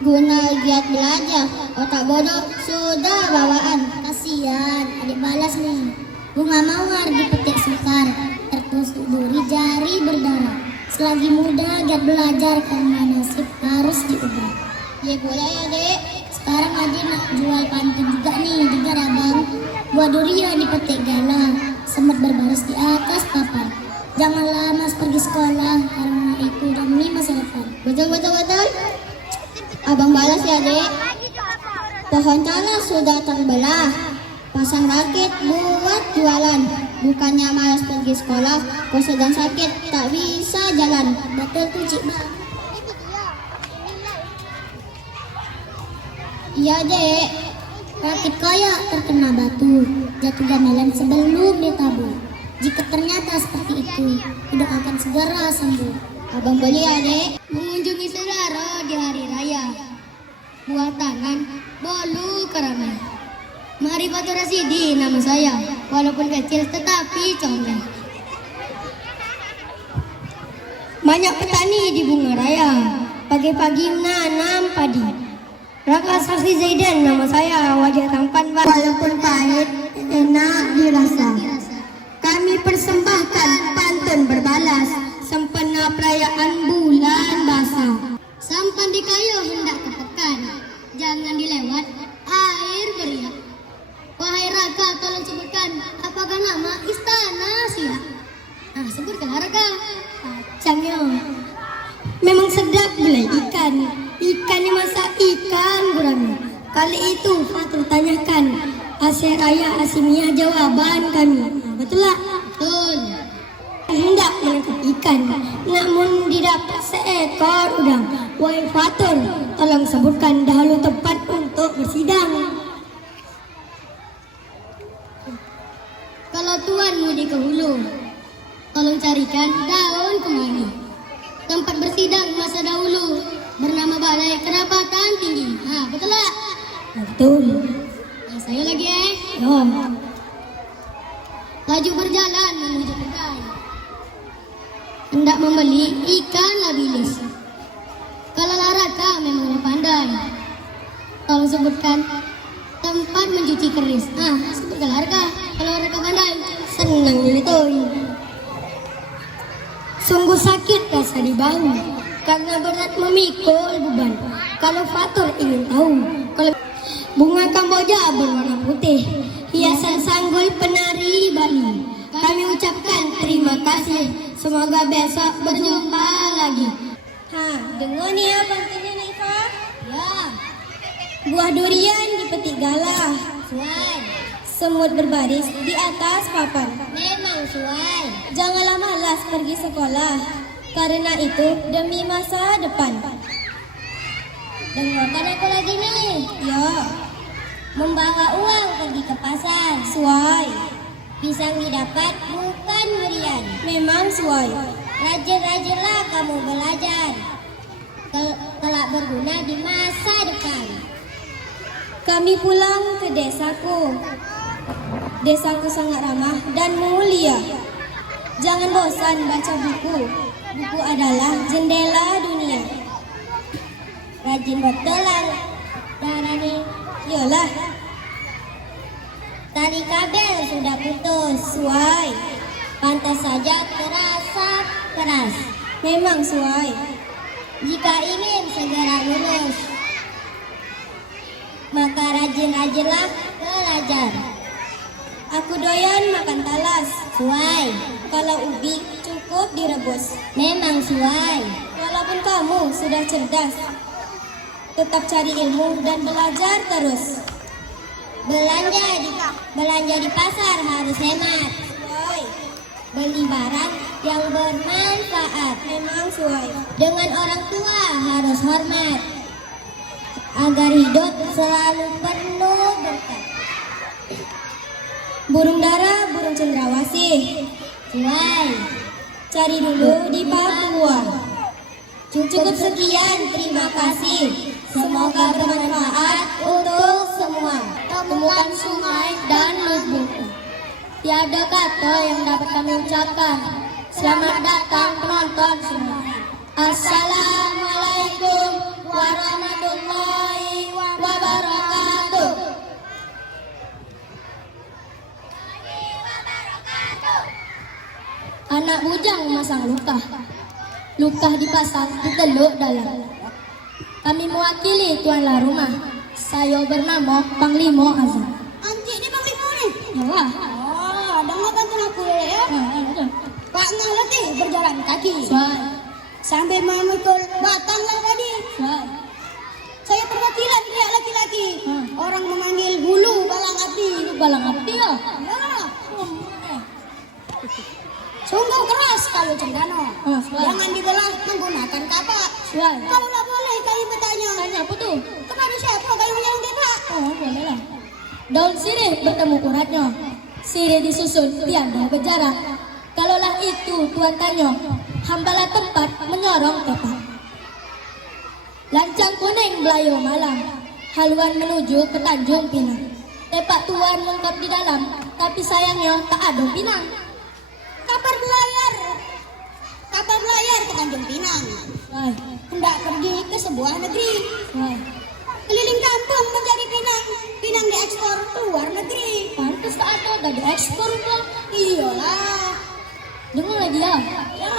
Guna giat belajar. Otak bodoh sudah bawaan. Kasihan, adik balas nih. Bunga mawar dipetik sekar. Tertusuk duri jari berdarah. Selagi muda giat belajar karena nasib harus diubah. Ya boleh ya dek. Sekarang adik nak jual pantun juga nih. Dengar abang. Buah durian dipetik gala. Semut berbaris di atas papan. Jangan lama pergi sekolah karena itu demi masa depan. Betul. Abang balas ya dek. Pohon cala sudah terbelah. Pasang rakit buat jualan. Bukannya malas pergi sekolah, kau sedang sakit tak bisa jalan. Betul tuh Cik Bang. Iya dek. Rakit koyak terkena batu. Jatuh gamelan sebelum ditabur. Jika ternyata seperti itu, tidak akan segera sembuh. Abang boleh ya dek. Mengunjungi saudara di hari raya. Buah tangan, bolu keramai. Mari Batu Rasidi nama saya. Walaupun kecil tetapi comel. Banyak petani di bunga raya. Pagi-pagi menanam padi. Raka Saksi Zaidan nama saya. Wajah tampan walaupun pahit, enak dirasa. Kami persembahkan pantun berbalas. Sempena perayaan bulan basah. Sampan di kayu hendak kepekan. Jangan dilewat air beriak. Wahai Raka, tolong sebutkan apakah nama istana siap? Nah, sebutkanlah Raka. Kacangnya memang sedap belai ikan. Ikan dimasak ikan gurami. Kali itu Fatul tanyakan. Asyik Raya Asimiyah jawaban kami. Betul tak? Betul. Hendak menangkap ikan, namun didapat seekor udang. Wahai Fatul, tolong sebutkan dahulu tempat untuk bersidang. Kalau tuanmu di Kehulu, tolong carikan daun kemangi. Tempat bersidang masa dahulu bernama Balai Kerapatan Tinggi. Nah, betul tak? Betul. Nah, saya lagi Ya. Laju berjalan menuju kedai. Hendak membeli ikan labilis. Kalau Raka memang pandai. Tolong sebutkan tempat mencuci keris. Nah, sebutkan Raka. Kalau Raka pandai. Senang itu. Sungguh sakit rasa di bahu karena berat memikul beban. Kalau Fatur ingin tahu, kalau bunga Kamboja berwarna putih, hiasan sanggul penari Bali. Kami ucapkan terima kasih. Semoga besok berjumpa lagi. Dengar nih ya pantunnya Naifa. Ya, Buah durian dipetik galah. suai. Semut berbaris di atas papan. Memang suai. Janganlah malas pergi sekolah, karena itu demi masa depan. Dengarkan aku lagi nih. Ya, Membawa uang pergi ke pasar. suai. Pisang didapat bukan durian. Memang suai. Rajin-rajinlah kamu belajar. Kelak berguna di masa depan. Kami pulang ke desaku. Desaku sangat ramah dan mulia. Jangan bosan baca buku. Buku adalah jendela dunia. Rajin betulan. Darani. Yolah, Tali kabel sudah putus. suai. Pantas saja terasa keras. Memang suai. Jika ingin segera lulus, maka rajin-rajinlah belajar. Aku doyan makan talas. Suai. Kalau ubi cukup direbus. Memang suai. Walaupun kamu sudah cerdas, tetap cari ilmu dan belajar terus. Belanja di pasar harus hemat. Suai. Beli barang yang bermanfaat. Memang suai. Dengan orang tua harus hormat. Agar hidup selalu penuh berkah. Burung dara, burung cendrawasih. Suai. Cari dulu di Papua. Cukup sekian, terima kasih. Semoga bermanfaat untuk semua. Temukan sungai dan lubuk. Tiada kata yang dapat kami ucapkan. Selamat datang penonton semua. Assalamualaikum warahmatullahi wabarakatuh. Anak bujang memasang luka dipasang di teluk dalam. Kami mewakili tuanlah rumah. Saya bernama Panglima Azam. Anjing ni Panglima ni. Ya, Dengar bantu aku ya. Pak Ngalati berjalan kaki. Sambil memikul batang lah tadi. Saya perwakilan pihak laki-laki. Orang memanggil bulu balang api. Balang api ya. Ya. Sungguh keras kalau cendana. Jangan dibelah menggunakan kapak. Kalau tak boleh kami bertanya. Tanya apa tu? Kepada siapa kayunya yang tidak? Boleh lah. Daun sirih bertemu kuratnya. Sirih disusun tiada berjarak. Kalaulah itu tuan tanya, hambalah tempat menyorong tepat. Lancang kuning belayu malam, haluan menuju ke Tanjung Pinang. Tepak tuan lengkap di dalam, tapi sayangnya tak ada pinang. Kabar belayar ke Tanjung Pinang. Hendak pergi ke sebuah negeri. Keliling kampung mencari pinang. Pinang diekspor ke luar negeri. Pantas tak ada, tak diekspor kok. Iyalah. Dengar lagi ya. Ya.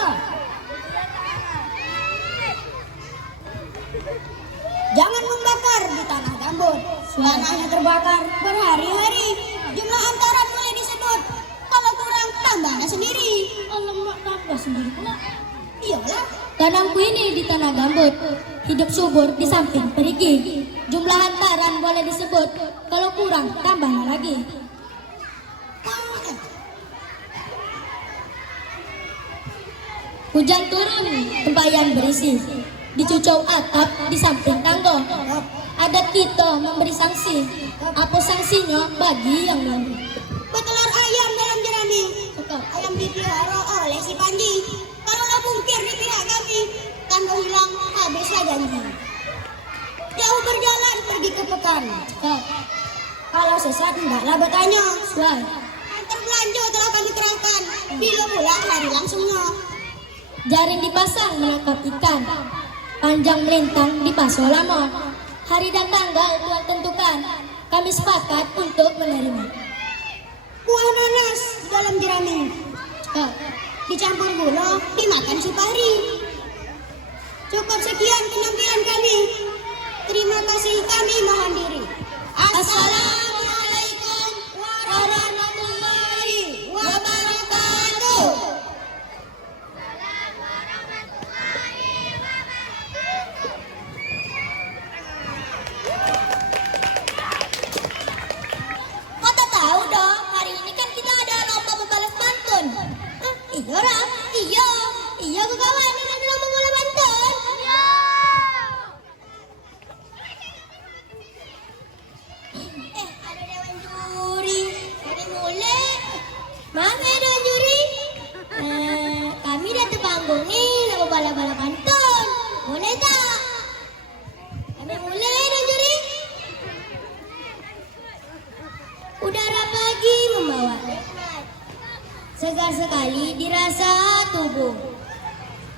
Jangan membakar di tanah gambut. Tanahnya terbakar berhari-hari. Jumlah antaran boleh disedot. Kalau kurang tambahnya sendiri. Alamak, tambah sendiri pula. Iyalah. Tanamku ini di tanah gambut, hidup subur di samping perigi. Jumlah hantaran boleh disebut, kalau kurang tambahnya lagi. Hujan turun, tempayan berisi, dicucuk atap di samping tangga. Adat kita memberi sanksi, apa sanksinya bagi yang lalu. Betelur ayam dalam jerami. Ayam dipelihara oleh si Panji. Kalaulah bungkir di pihak kami, tanda hilang habislah janji. Jauh berjalan pergi ke pekan. Kalau sesat hendaklah bertanya. Antar belanja telah kami kerahkan. Bila pula hari langsungnya. Jaring dipasang menangkap ikan, panjang melintang di paso lama. Hari dan tanggal Tuhan tentukan, kami sepakat untuk menerima. Buah nanas dalam jerami. Dicampur gula, dimakan si Pahri. Cukup sekian penampilan kami. Terima kasih, kami mohon diri. Assalamualaikum warahmatullahi wabarakatuh. Kau tak tahu dong, hari ini kan kita ada lomba membalas pantun. Iya, Ram. Iya. Iya, kawan. Ini ada lomba bola pantun. segar sekali dirasa tubuh.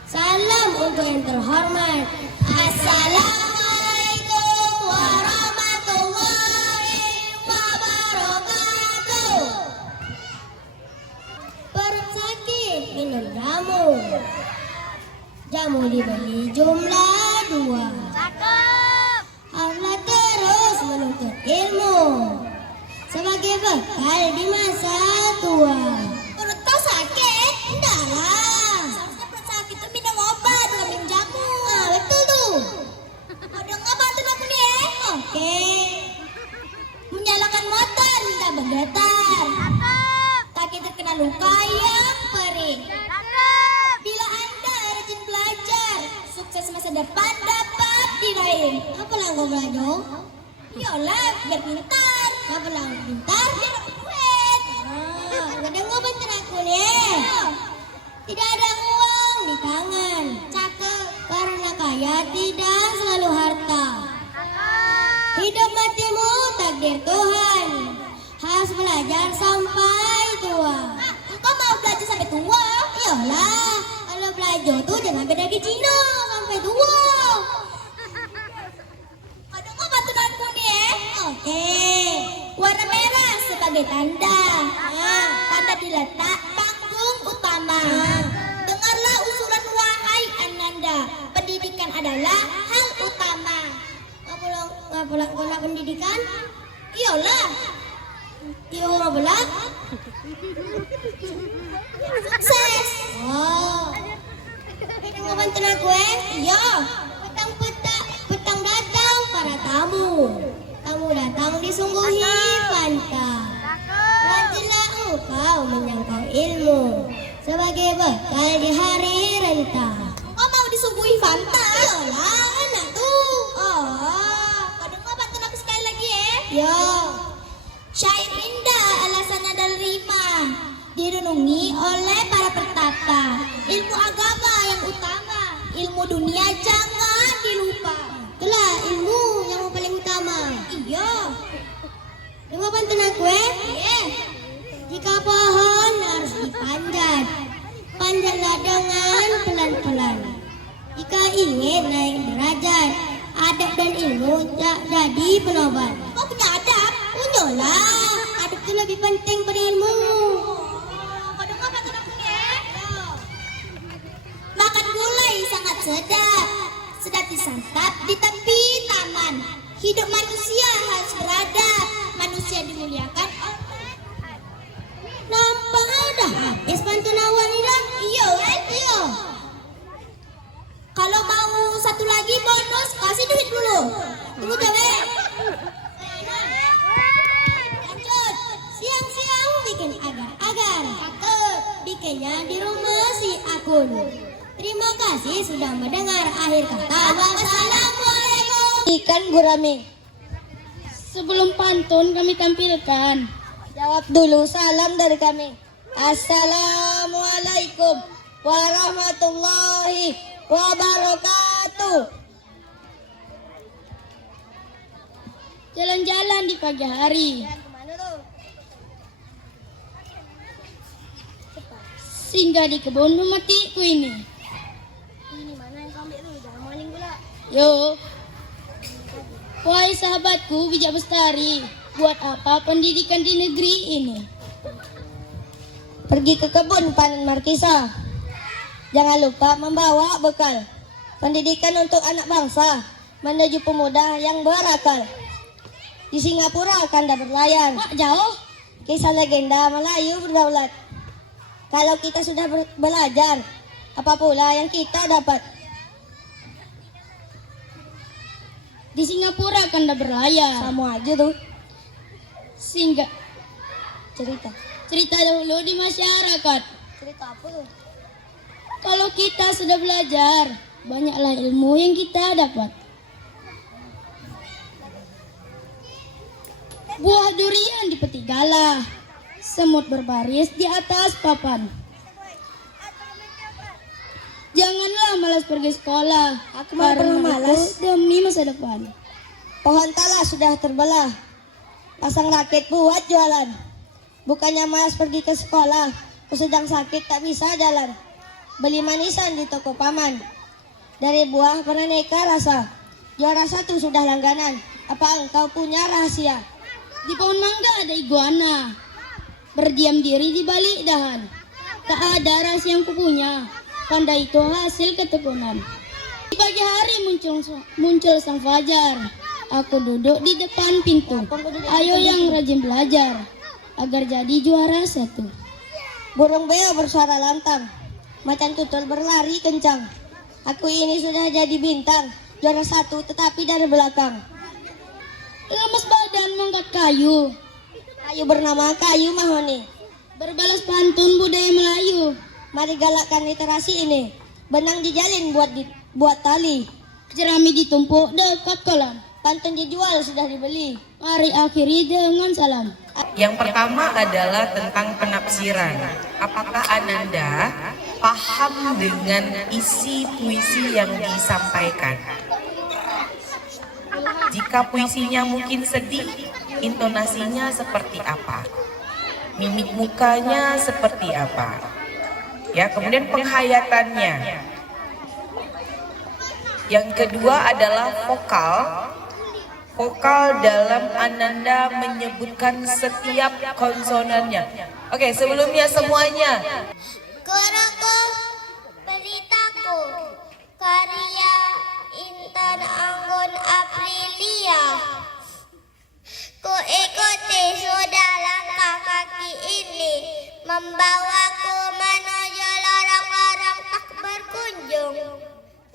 Salam untuk yang terhormat. Assalamualaikum warahmatullahi wabarakatuh. Perut sakit minum jamu. Jamu dibeli jumlah 2. Allah terus menuntut ilmu sebagai bekal di masa tua. Perut kau sakit? Enggaklah. Seharusnya perut sakit itu minum obat, bukan minum jamu. Ah, betul tuh. Kau dengar bantuin aku nih ya? Oke. Menyalakan motor minta bergetar. Kaki terkena luka yang perih. Bila Anda rajin belajar, sukses masa depan dapat diraih. Apalah kau belajar? Yolah, biar pintar. Apalah pintar, biar dapat duit. Kadang kau bantuin aku nih. Tidak ada uang di tangan. Cakep. Karena kaya tidak selalu harta. Hidup matimu takdir Tuhan. Harus belajar sampai tua. Kau mau belajar sampai tua? Iyalah. Kalau belajar tuh jangan beda di Cina sampai tua. Kadang kau bantuin aku nih ya? Oke. Warna merah sebagai tanda. Tanda diletak panggung utama. Dengarlah usulan wahai Ananda. Pendidikan adalah hal utama. Ngapulak pendidikan? Iyalah. Iya ngapulak. Sukses. Oh. Ini mau bantuin aku ya? Iya. Petang datang para tamu. Tamu datang disungguhi pantang. Rajinlah engkau menyangkal ilmu sebagai bekal di hari renta. Kau mau disuguhi Fanta? Iyalah, enak tuh. Oh, kadang kau bantuin aku sekali lagi ya? Yo. Syair indah alasan dan rima direnungi oleh para pertapa. Ilmu agama yang utama, ilmu dunia jangan dilupa. Itulah ilmu yang paling utama. Iya. Dengar bantuin aku ya? Iya. Jika pohon harus dipanjat, panjatlah dengan pelan-pelan. Jika ingin naik derajat, adab dan ilmu jadi penobat. Kau punya adab? Punyalah. Adab itu lebih penting pada ilmu. Kau dengar bantuin aku ya? Makan gulai sangat sedap disantap di tepi taman. Hidup manusia harus beradab. Manusia dimuliakan oleh nampak ada habis bantuan awal ni dah. Iya. Kalau mau satu lagi bonus, kasih duit dulu. Tunggu jawab. Lanjut. Siang-siang bikin agar-agar. Bikinnya di rumah si Akun. Terima kasih sudah mendengar akhir kata. Wassalamualaikum. Ikan gurame. Sebelum pantun kami tampilkan. Jawab dulu salam dari kami. Assalamualaikum warahmatullahi wabarakatuh. Jalan-jalan di pagi hari. Singgah di kebun mematiku ini. Ini mana yang kau ambil tu? Jangan maling pula. Yo. Wahai sahabatku bijak bestari, buat apa pendidikan di negeri ini? Pergi ke kebun panen markisa. Jangan lupa membawa bekal. Pendidikan untuk anak bangsa menuju pemuda yang berakal. Di Singapura Kanda berlayar. Wah, jauh. Kisah legenda Melayu berdaulat. Kalau kita sudah belajar, apa pula yang kita dapat? Di Singapura Kanda berlayar. Sama aja tuh. Singgah. Cerita dahulu di masyarakat. Cerita apa tuh? Kalau kita sudah belajar, banyaklah ilmu yang kita dapat. Buah durian dipetik galah, semut berbaris di atas papan. Janganlah malas pergi sekolah. Aku mau pernah malas. Demi masa depan. Pohon tala sudah terbelah. Pasang rakit buat jualan. Bukannya malas pergi ke sekolah, Aku sedang sakit tak bisa jalan. Beli manisan di toko paman. Dari buah beraneka rasa. Juara 1 sudah langganan. Apa engkau punya rahasia? Di pohon mangga ada iguana. Berdiam diri di balik dahan. Tak ada rahasia yang kupunya. Pandai itu hasil ketekunan. Di pagi hari muncul sang fajar. Aku duduk di depan pintu. Ayo yang rajin belajar agar jadi juara 1. Burung beo bersuara lantang. Macan tutul berlari kencang. Aku ini sudah jadi bintang. Juara 1 tetapi dari belakang. Lemas badan mengangkat kayu. Kayu bernama kayu mahoni. Berbalas pantun budaya Melayu. Mari galakkan literasi ini. Benang dijalin buat tali. Jerami ditumpuk dekat kolam. Pantun dijual sudah dibeli. Mari akhiri dengan salam. Yang pertama adalah tentang penafsiran. Apakah Ananda paham dengan isi puisi yang disampaikan? Jika puisinya mungkin sedih, intonasinya seperti apa? Mimik mukanya seperti apa? Ya, kemudian penghayatannya. Yang kedua adalah vokal. Vokal dalam Ananda menyebutkan setiap konsonannya. Oke, sebelumnya semuanya. Guruku, beritaku, karya Intan Anggun Aprilia. Ku ikuti sudah langkah kaki ini, membawaku menuju lorong-lorong tak berkunjung.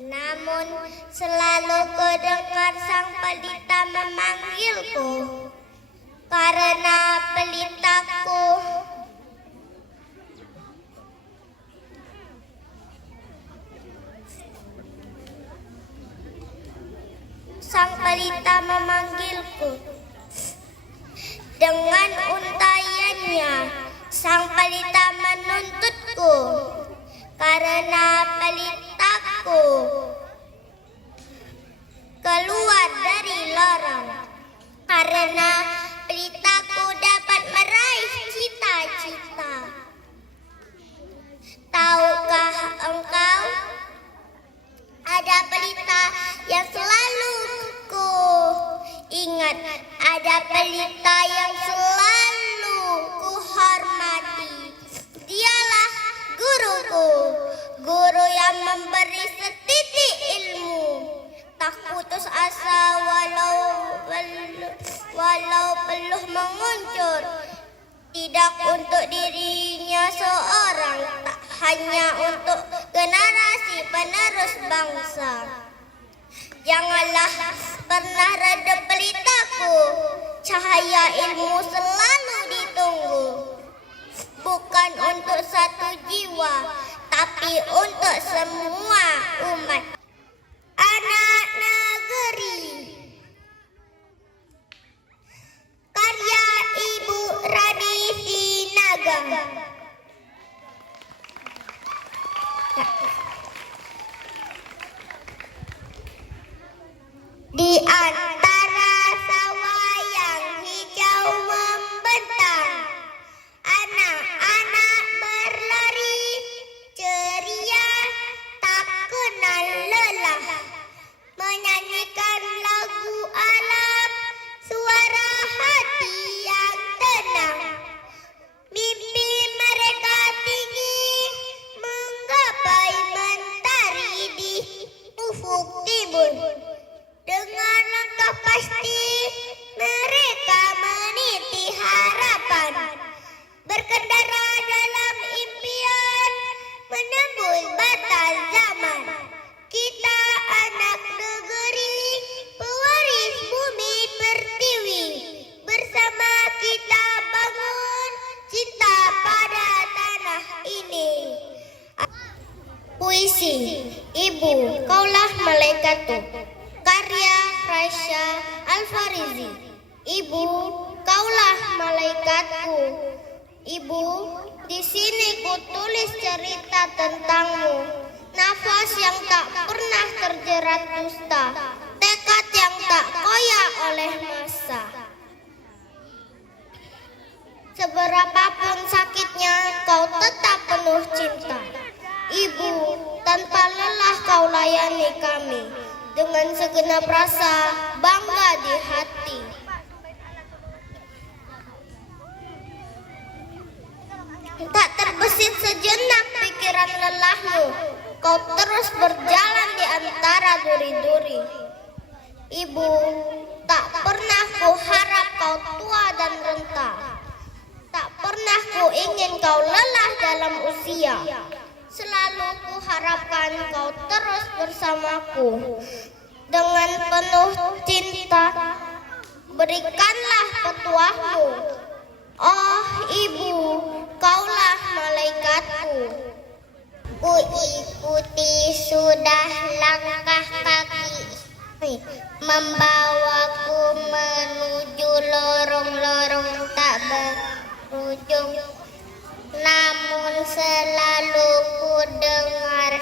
Namun selalu ku dengar sang pelita memanggilku, karena pelitaku sang pelita memanggilku. Dengan untaiannya sang pelita menuntutku, karena pelitaku keluar dari lorong, karena pelitaku dapat meraih cita-cita. Tahukah engkau, ada pelita yang selalu ku ingat, ada pelita yang selalu ku hormati. Dialah guruku, guru yang memberi setitik ilmu, tak putus asa walau peluh menguncur. Tidak untuk dirinya seorang, tak hanya untuk generasi penerus bangsa. Janganlah pernah redep pelitaku, cahaya ilmu selalu ditunggu. Bukan untuk satu jiwa, tapi untuk semua umat. Anak negeri, karya Ibu Radi Sinaga. Di antara sawah yang hijau membentang, anak-anak berlari ceria tak kenal lelah, menyanyikan lagu alam, suara hati yang tenang. Mimpi mereka tinggi menggapai mentari di ufuk timur. Dengan langkah pasti mereka meniti harapan, berkendara dalam impian, menembus batas zaman. Kita anak negeri, pewaris bumi pertiwi, bersama kita bangun cinta pada tanah ini. Puisi Ibu Kaulah Malaikatku, karya Raisya Al-Farizi. Ibu, kaulah malaikatku. Ibu, di sini ku tulis cerita tentangmu. Nafas yang tak pernah terjerat dusta, tekad yang tak koyak oleh masa. Seberapapun sakitnya, kau tetap segenap rasa bangga di hati. Tak terbesit sejenak pikiran lelahmu, kau terus berjalan di antara duri-duri. Ibu, tak pernah ku harap kau tua dan renta. Tak pernah ku ingin kau lelah dalam usia. Selalu ku harapkan kau terus bersamaku. Dengan penuh cinta, berikanlah petuahmu. Oh ibu, kaulah malaikatku. Ku ikuti sudah langkah kaki, membawaku menuju lorong-lorong tak berujung. Namun selalu ku dengar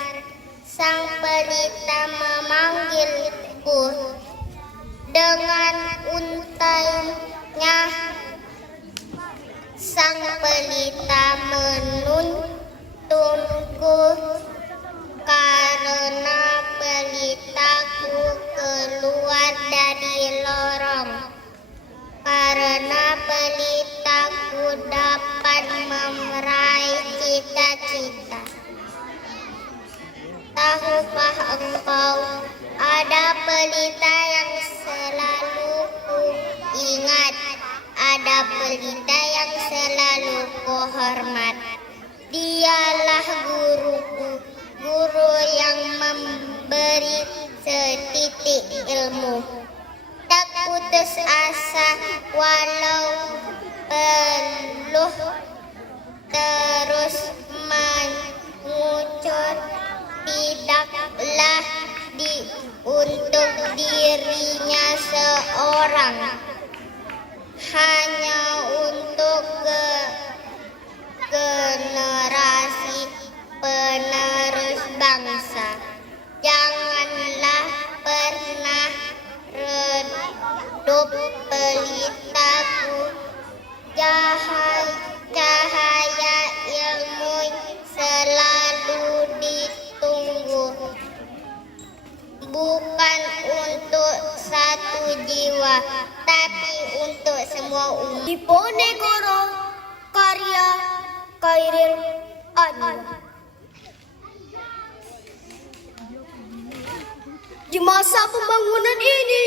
sang pelita memanggilku. Dengan untainya sang pelita menuntunku, karena pelitaku keluar dari lorong. Karena pelitaku dapat meraih cita-cita. Tahukah engkau, ada pelita yang selalu ku ingat, ada pelita yang selalu ku hormat. Dialah guruku, guru yang memberi setitik ilmu. Tak putus asa walau peluh terus mengucur, tidaklah untuk dirinya seorang, hanya untuk generasi penerus bangsa. Janganlah pernah redup pelitaku, cahaya ilmu selalu ditunggu. Bukan untuk satu jiwa, tapi untuk semua umat. Diponegoro, karya Khairil Anwar. Di masa pembangunan ini,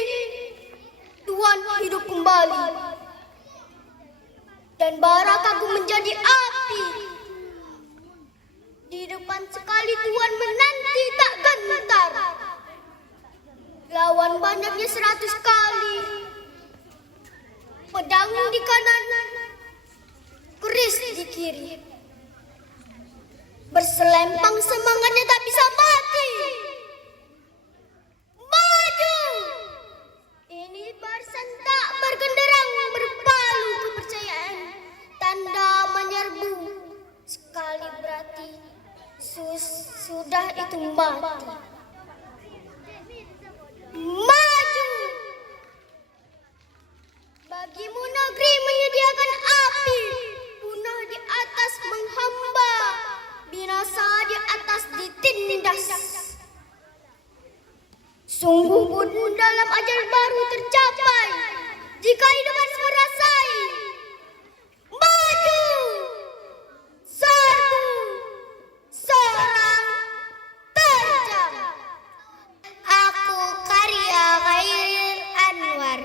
Tuhan hidup kembali, dan bara kagum menjadi api. Di depan sekali Tuhan menanti tak gentar. Lawan banyaknya 100 kali. Pedang di kanan, keris di kiri. Berselempang semangatnya tak bisa mati. Maju! Ini barisan tak bergenderang, berpalu kepercayaan. Tanda menyerbu. Sekali berarti sudah itu mati. Maju! Bagimu negeri menyediakan api, punah di atas menghamba, binasa di atas ditindas. Sungguh pun dalam ajal baru tercapai, jika hidup harus merasai. Maju! Serbu! Seorang terjam. Aku karya Khairil Anwar.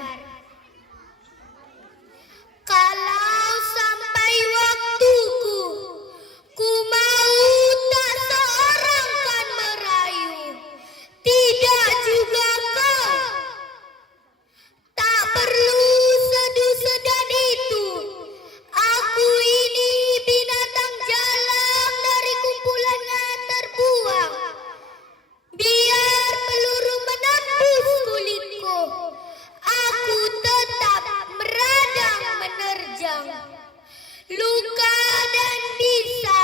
Kalau sampai waktuku, ku mau tak seorang kan merayu, tidak juga kau. Tak perlu sedu-sedan itu. Aku ini binatang jalang dari kumpulannya terbuang. Biar peluru menembus kulitku, aku tetap meradang menerjang. Luka dan bisa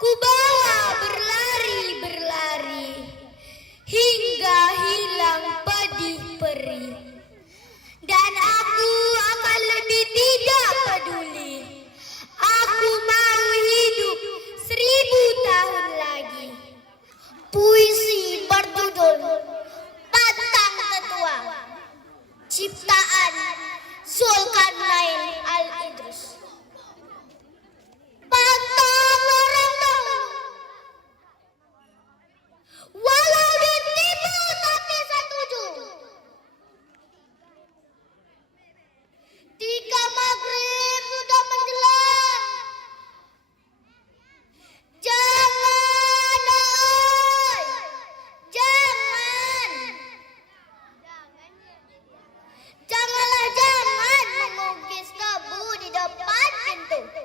ku bawa berlari-berlari, hingga hilang pedih perih. Dan aku akan lebih tidak peduli. Aku mau hidup 1000 tahun lagi. Puisi berjudul Pantang Tetua. ciptaan Zulkarnain Al-Idris. Pantang orang dahulu, walau ditipu tapi setuju. Tiga maghrib sudah menjelang, jangan, oi, jangan. Janganlah jangan mengukis debu di depan pintu.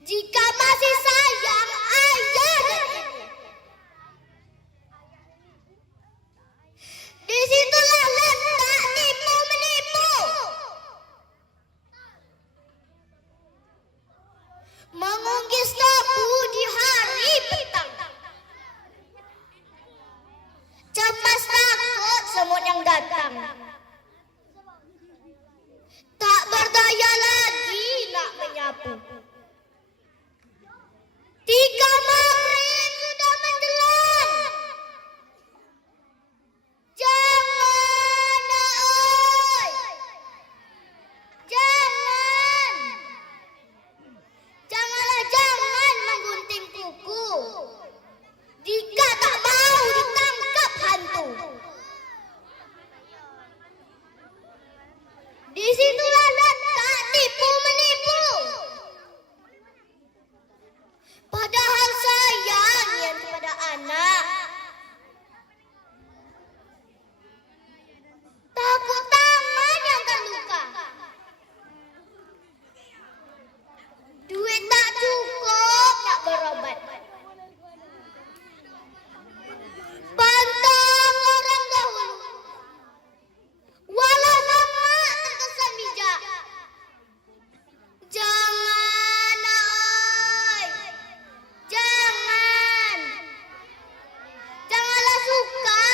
Jika masih sayang ayah dan ibu, disitulah letak tipu menipu. Mengukis debu di hari petang, cemas takut semut yang datang. Tak berdaya lagi nak menyapu. Tiga maghrib sudah menjelang, jangan, oi, jangan. Janganlah jangan menggunting kuku jika tak mau ditangkap hantu. Disitulah letak tipu menipu. Padahal sayang yang kepada anak, takut tangan yang terluka. Duit tak cukup nak berobat. Pantang orang dahulu, walau mama terkesan bijak. Jangan, oi, jangan. Janganlah suka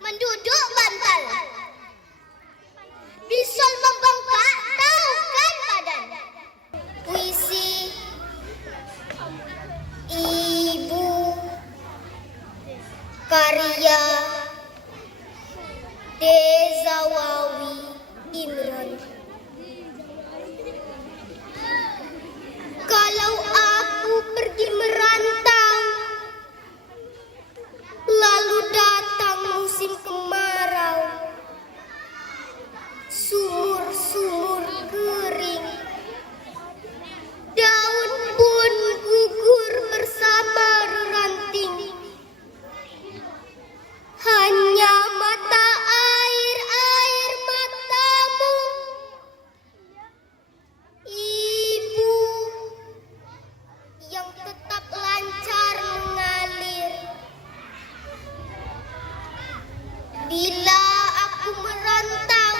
menduduk bantal. Bisul membengkak, tahu kan badan. Puisi Ibu karya Dezawawi Imran. Kalau aku pergi merantau, lalu datang musim kemarau, sumur-sumur kering, daun pun gugur bersama ranting. Hanya mata air matamu, Ibu, yang tetap lancar mengalir. Bila aku merantau,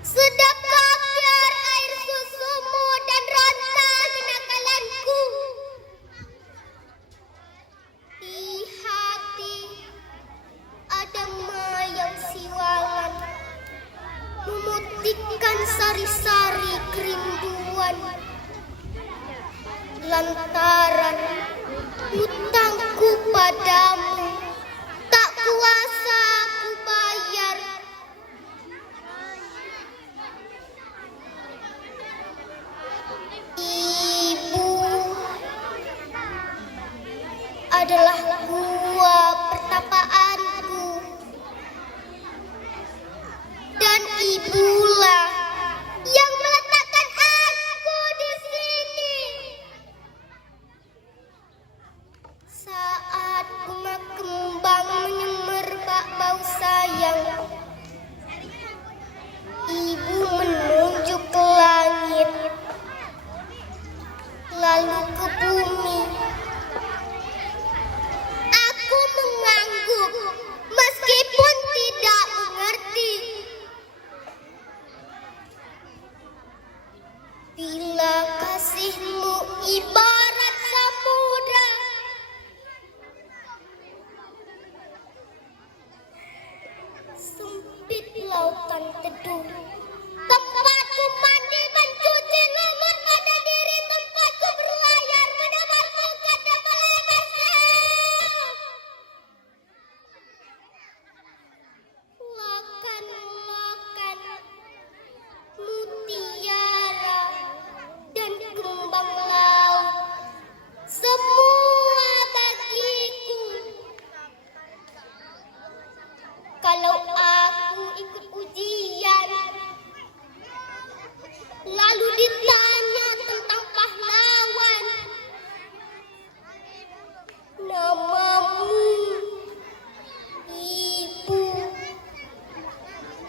sedekah biar air susumu dan ranta kenakalanku. Di hati ada mayang siwalan, memutihkan sari-sari kerinduan. Lantaran hutangku padamu tak kuasa ku bayar. Ibu adalah gua pertapaanku, dan ibulah yang meletakkan aku di sini. Saat bunga kembang menyemerbak bau sayang, ibu menunjuk ke langit, lalu ke bumi. Aku mengangguk meskipun tidak mengerti.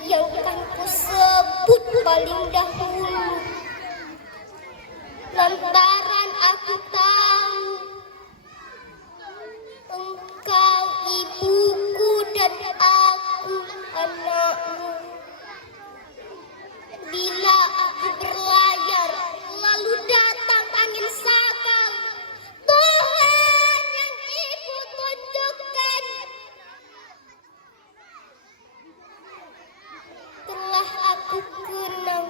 yang kan kusebut paling dahulu. Lantaran aku tahu engkau ibuku dan aku anakmu. Bila aku berlayar, lalu datang angin sakal, Tuhan yang ibu tunjukkan telah aku kenang.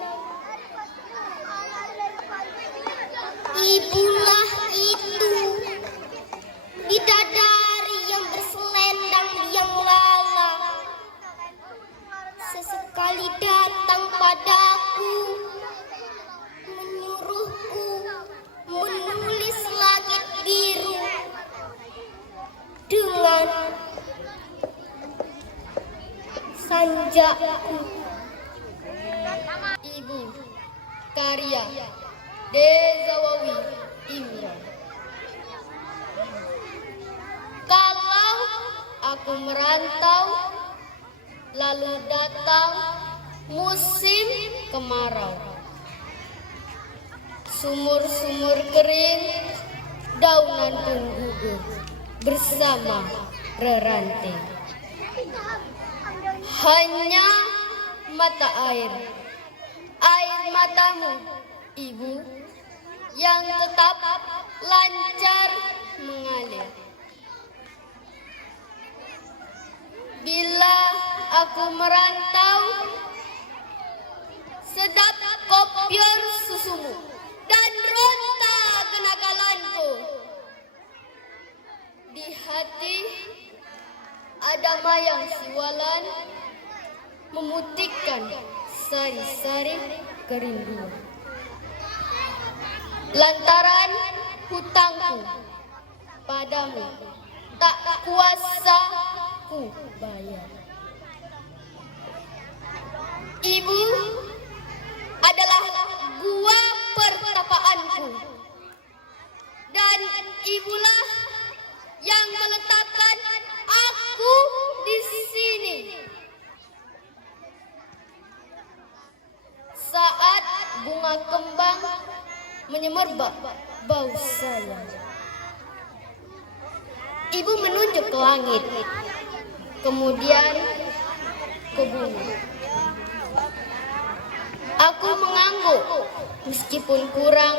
Ibulah itu, bidadari yang berselendang yang lala, sesekali datang padaku, menyuruhku menulis langit biru dengan sanjakku. Ibu, karya Dezawawi Imran. Kalau aku merantau, lalu datang musim kemarau, sumur-sumur kering, daunan pun gugur bersama reranting. Hanya mata air matamu, Ibu, yang tetap lancar mengalir. Bila aku merantau, sedap kopior susumu dan ronta kenakalanku. Di hati ada mayang siwalan memutihkan sari-sari kerinduan. Lantaran hutangku padamu tak kuasa ku bayar. Ibu adalah gua pertapaanku, dan ibulah yang meletakkan aku di sini. Saat bunga kembang menyemerbak bau sayang, Ibu menunjuk ke langit, kemudian ke bumi. Aku mengangguk meskipun kurang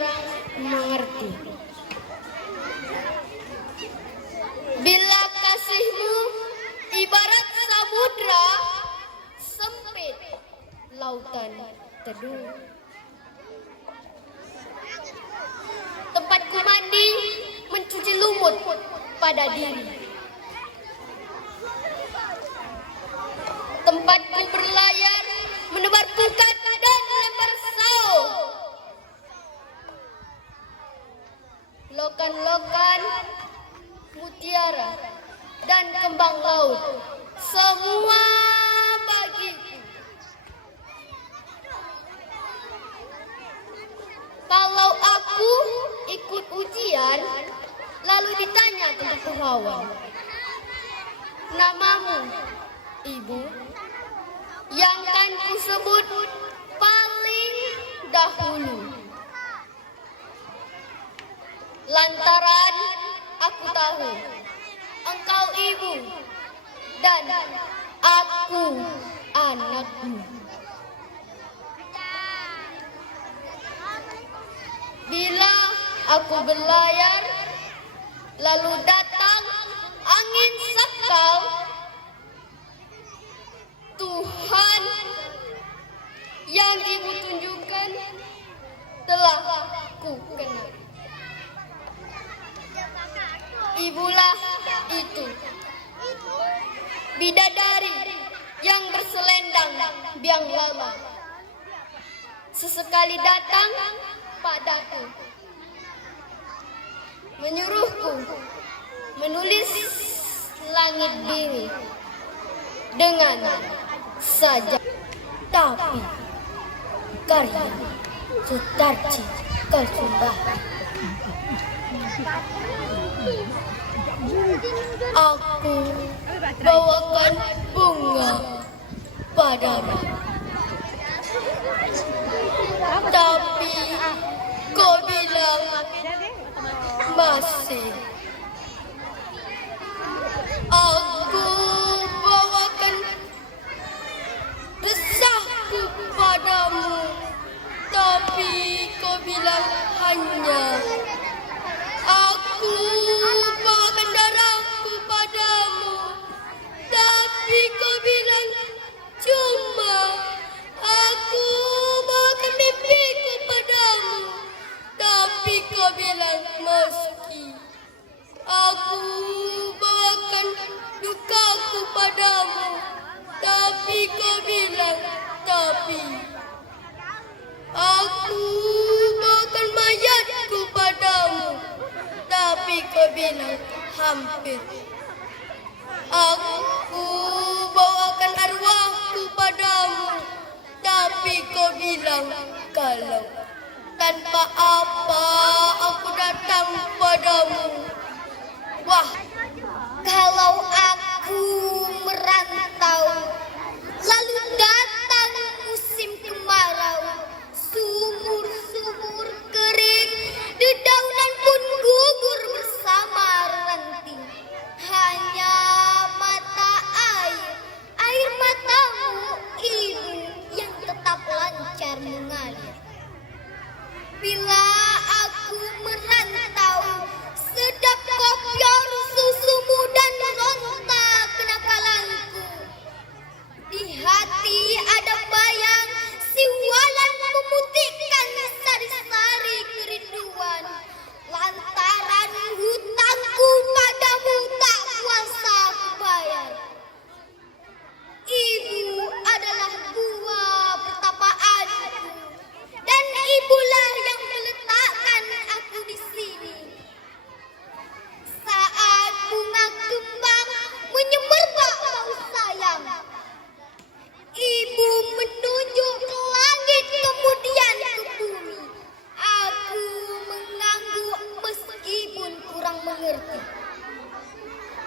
mengerti. Bila kasihmu ibarat samudra sempit, lautan teduh. Tempatku mandi mencuci lumut pada diri. Tempatku berlayar menebar pukat dan lempar sao. Lokan-lokan, mutiara, dan kembang laut, semua bagiku. Kalau aku ikut ujian, lalu ditanya tentang pengawal, namamu, Ibu, yang kan kusebut paling dahulu. Lantaran aku tahu engkau ibu dan aku anakmu. Bila aku berlayar, lalu datang angin sakal, Tuhan yang ibu tunjukkan telah ku kenal. Ibulah itu, bidadari yang berselendang biang lama, sesekali datang padaku, menyuruhku menulis langit biru dengan sajak. Tapi karya Sutarji Kalsumbah, aku bawakan bunga padamu. Tapi kau bilang masih. Aku bawakan resahku padamu, tapi kau bilang hanya. Aku bawakan darahku padamu, tapi kau bilang cuma. Aku bawakan mimpiku padamu, tapi kau bilang meski. Aku bawakan dukaku padamu, tapi kau bilang tapi. Aku bawakan mayatku padamu, tapi kau bilang hampir. Aku bawakan arwahku padamu, tapi kau bilang kalau. Tanpa apa aku datang padamu. Wah, Kalau aku merantau, lalu datang musim kemarau, sumur-sumur kering, dedaunan pun gugur bersama ranting. Hanya mata air matamu ibu yang tetap lancar mengalir. Bila aku merantau, sedap kopior susumu dan ronta kenakalanku. Di hati ada bayang siwalan memutihkan sari-sari kerinduan. Lantaran hutangku padamu tak kuasa kubayar. Ibu adalah buah pertapaanku, dan ibulah yang meletakkan aku di sini. Saat bunga kembang menyemerbak bau sayang, ibu menunjuk ke langit kemudian ke bumi. Aku mengangguk meskipun kurang mengerti.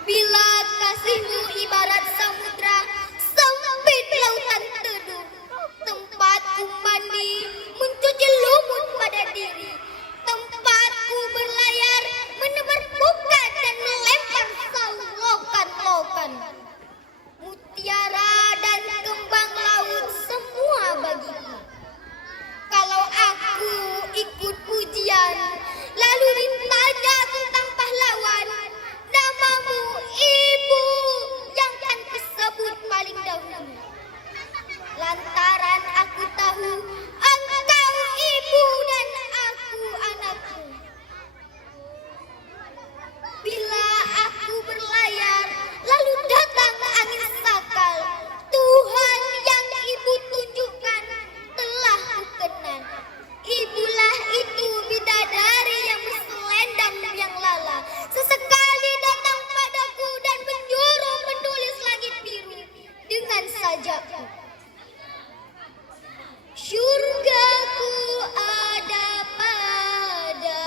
Bila kasihmu ibarat samudra, sempit lautan teduh, tempatku mandi mencuci lumut pada diri, tempatku berlayar menebar bukan dan melempar lokan-lokan. Mutiara dan kembang laut semua bagiku. Kalau aku ikut ujian, lalu ditanya tentang pahlawan, namamu ibu yang kan disebut paling dahulu. Lantaran aku tahu engkau ibu dan aku anakku. Bila aku berlayar, lalu datang angin sakal, Tuhan yang ibu tunjukkan telah kukenal. Ibulah itu bidadari yang berselendang yang lala. Sesekali datang padaku dan menyuruh menulis langit biru dengan sajaku. Syurgaku ada padamu,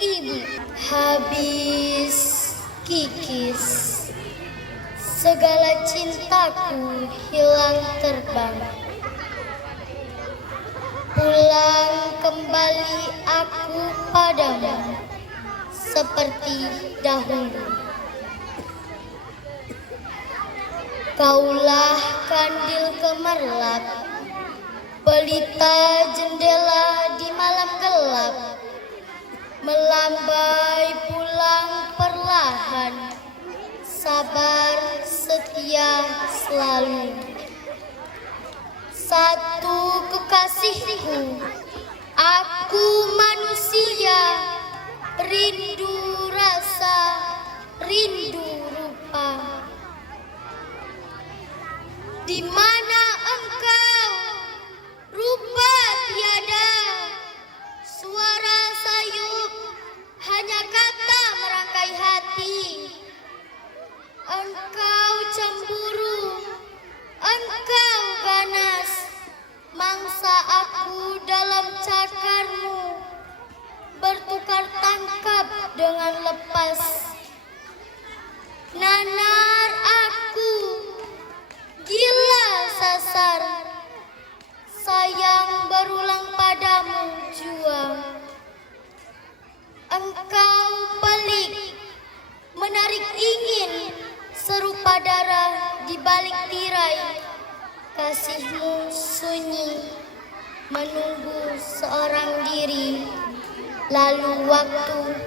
ibu. Habis kikis, segala cintaku hilang terbang. Pulang kembali aku padamu seperti dahulu. Kaulah kandil gemerlap, pelita jendela di malam gelap, melambai pulang perlahan, sabar setia selalu. Satu kekasihku, aku manusia, rindu rasa, rindu rupa. Di mana engkau, rupa tiada, suara sayup, hanya kata merangkai hati. Engkau cemburu, engkau ganas, mangsa aku dalam cakarmu, bertukar tangkap dengan lepas. Nanar Kasihmu sunyi, menunggu seorang diri, lalu waktu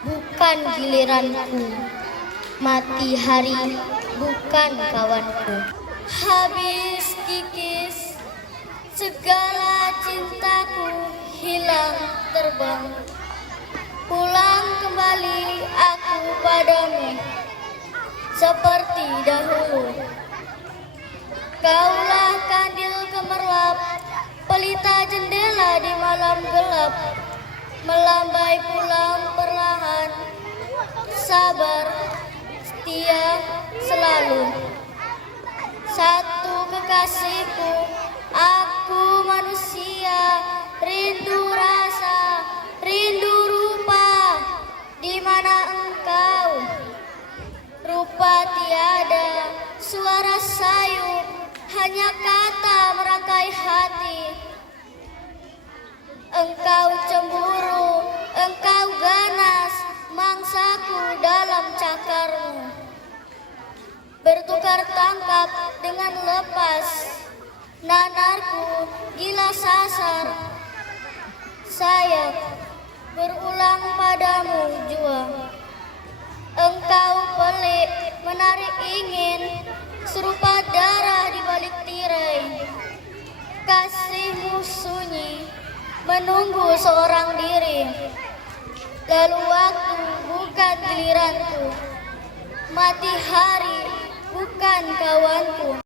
bukan giliranku, mati hari bukan kawanku. Habis kikis, segala cintaku hilang terbang. Pulang kembali aku padamu, seperti dahulu. Kaulah kandil gemerlap, pelita jendela di malam gelap. Melambai pulang perlahan, sabar, setia selalu. Satu kekasihku, aku manusia, rindu rasa, rindu rupa. Di mana engkau? Rupa tiada, suara sayu, hanya kata merangkai hati. Engkau cemburu, engkau ganas, mangsaku dalam cakarmu. Bertukar tangkap dengan lepas, nanarku gila sasar. Sayap berulang padamu jua. Engkau pelik, menarik ingin, serupa darah di balik tirai. Kasihmu sunyi, menunggu seorang diri. Lalu waktu bukan giliranku, mati hari bukan kawanku.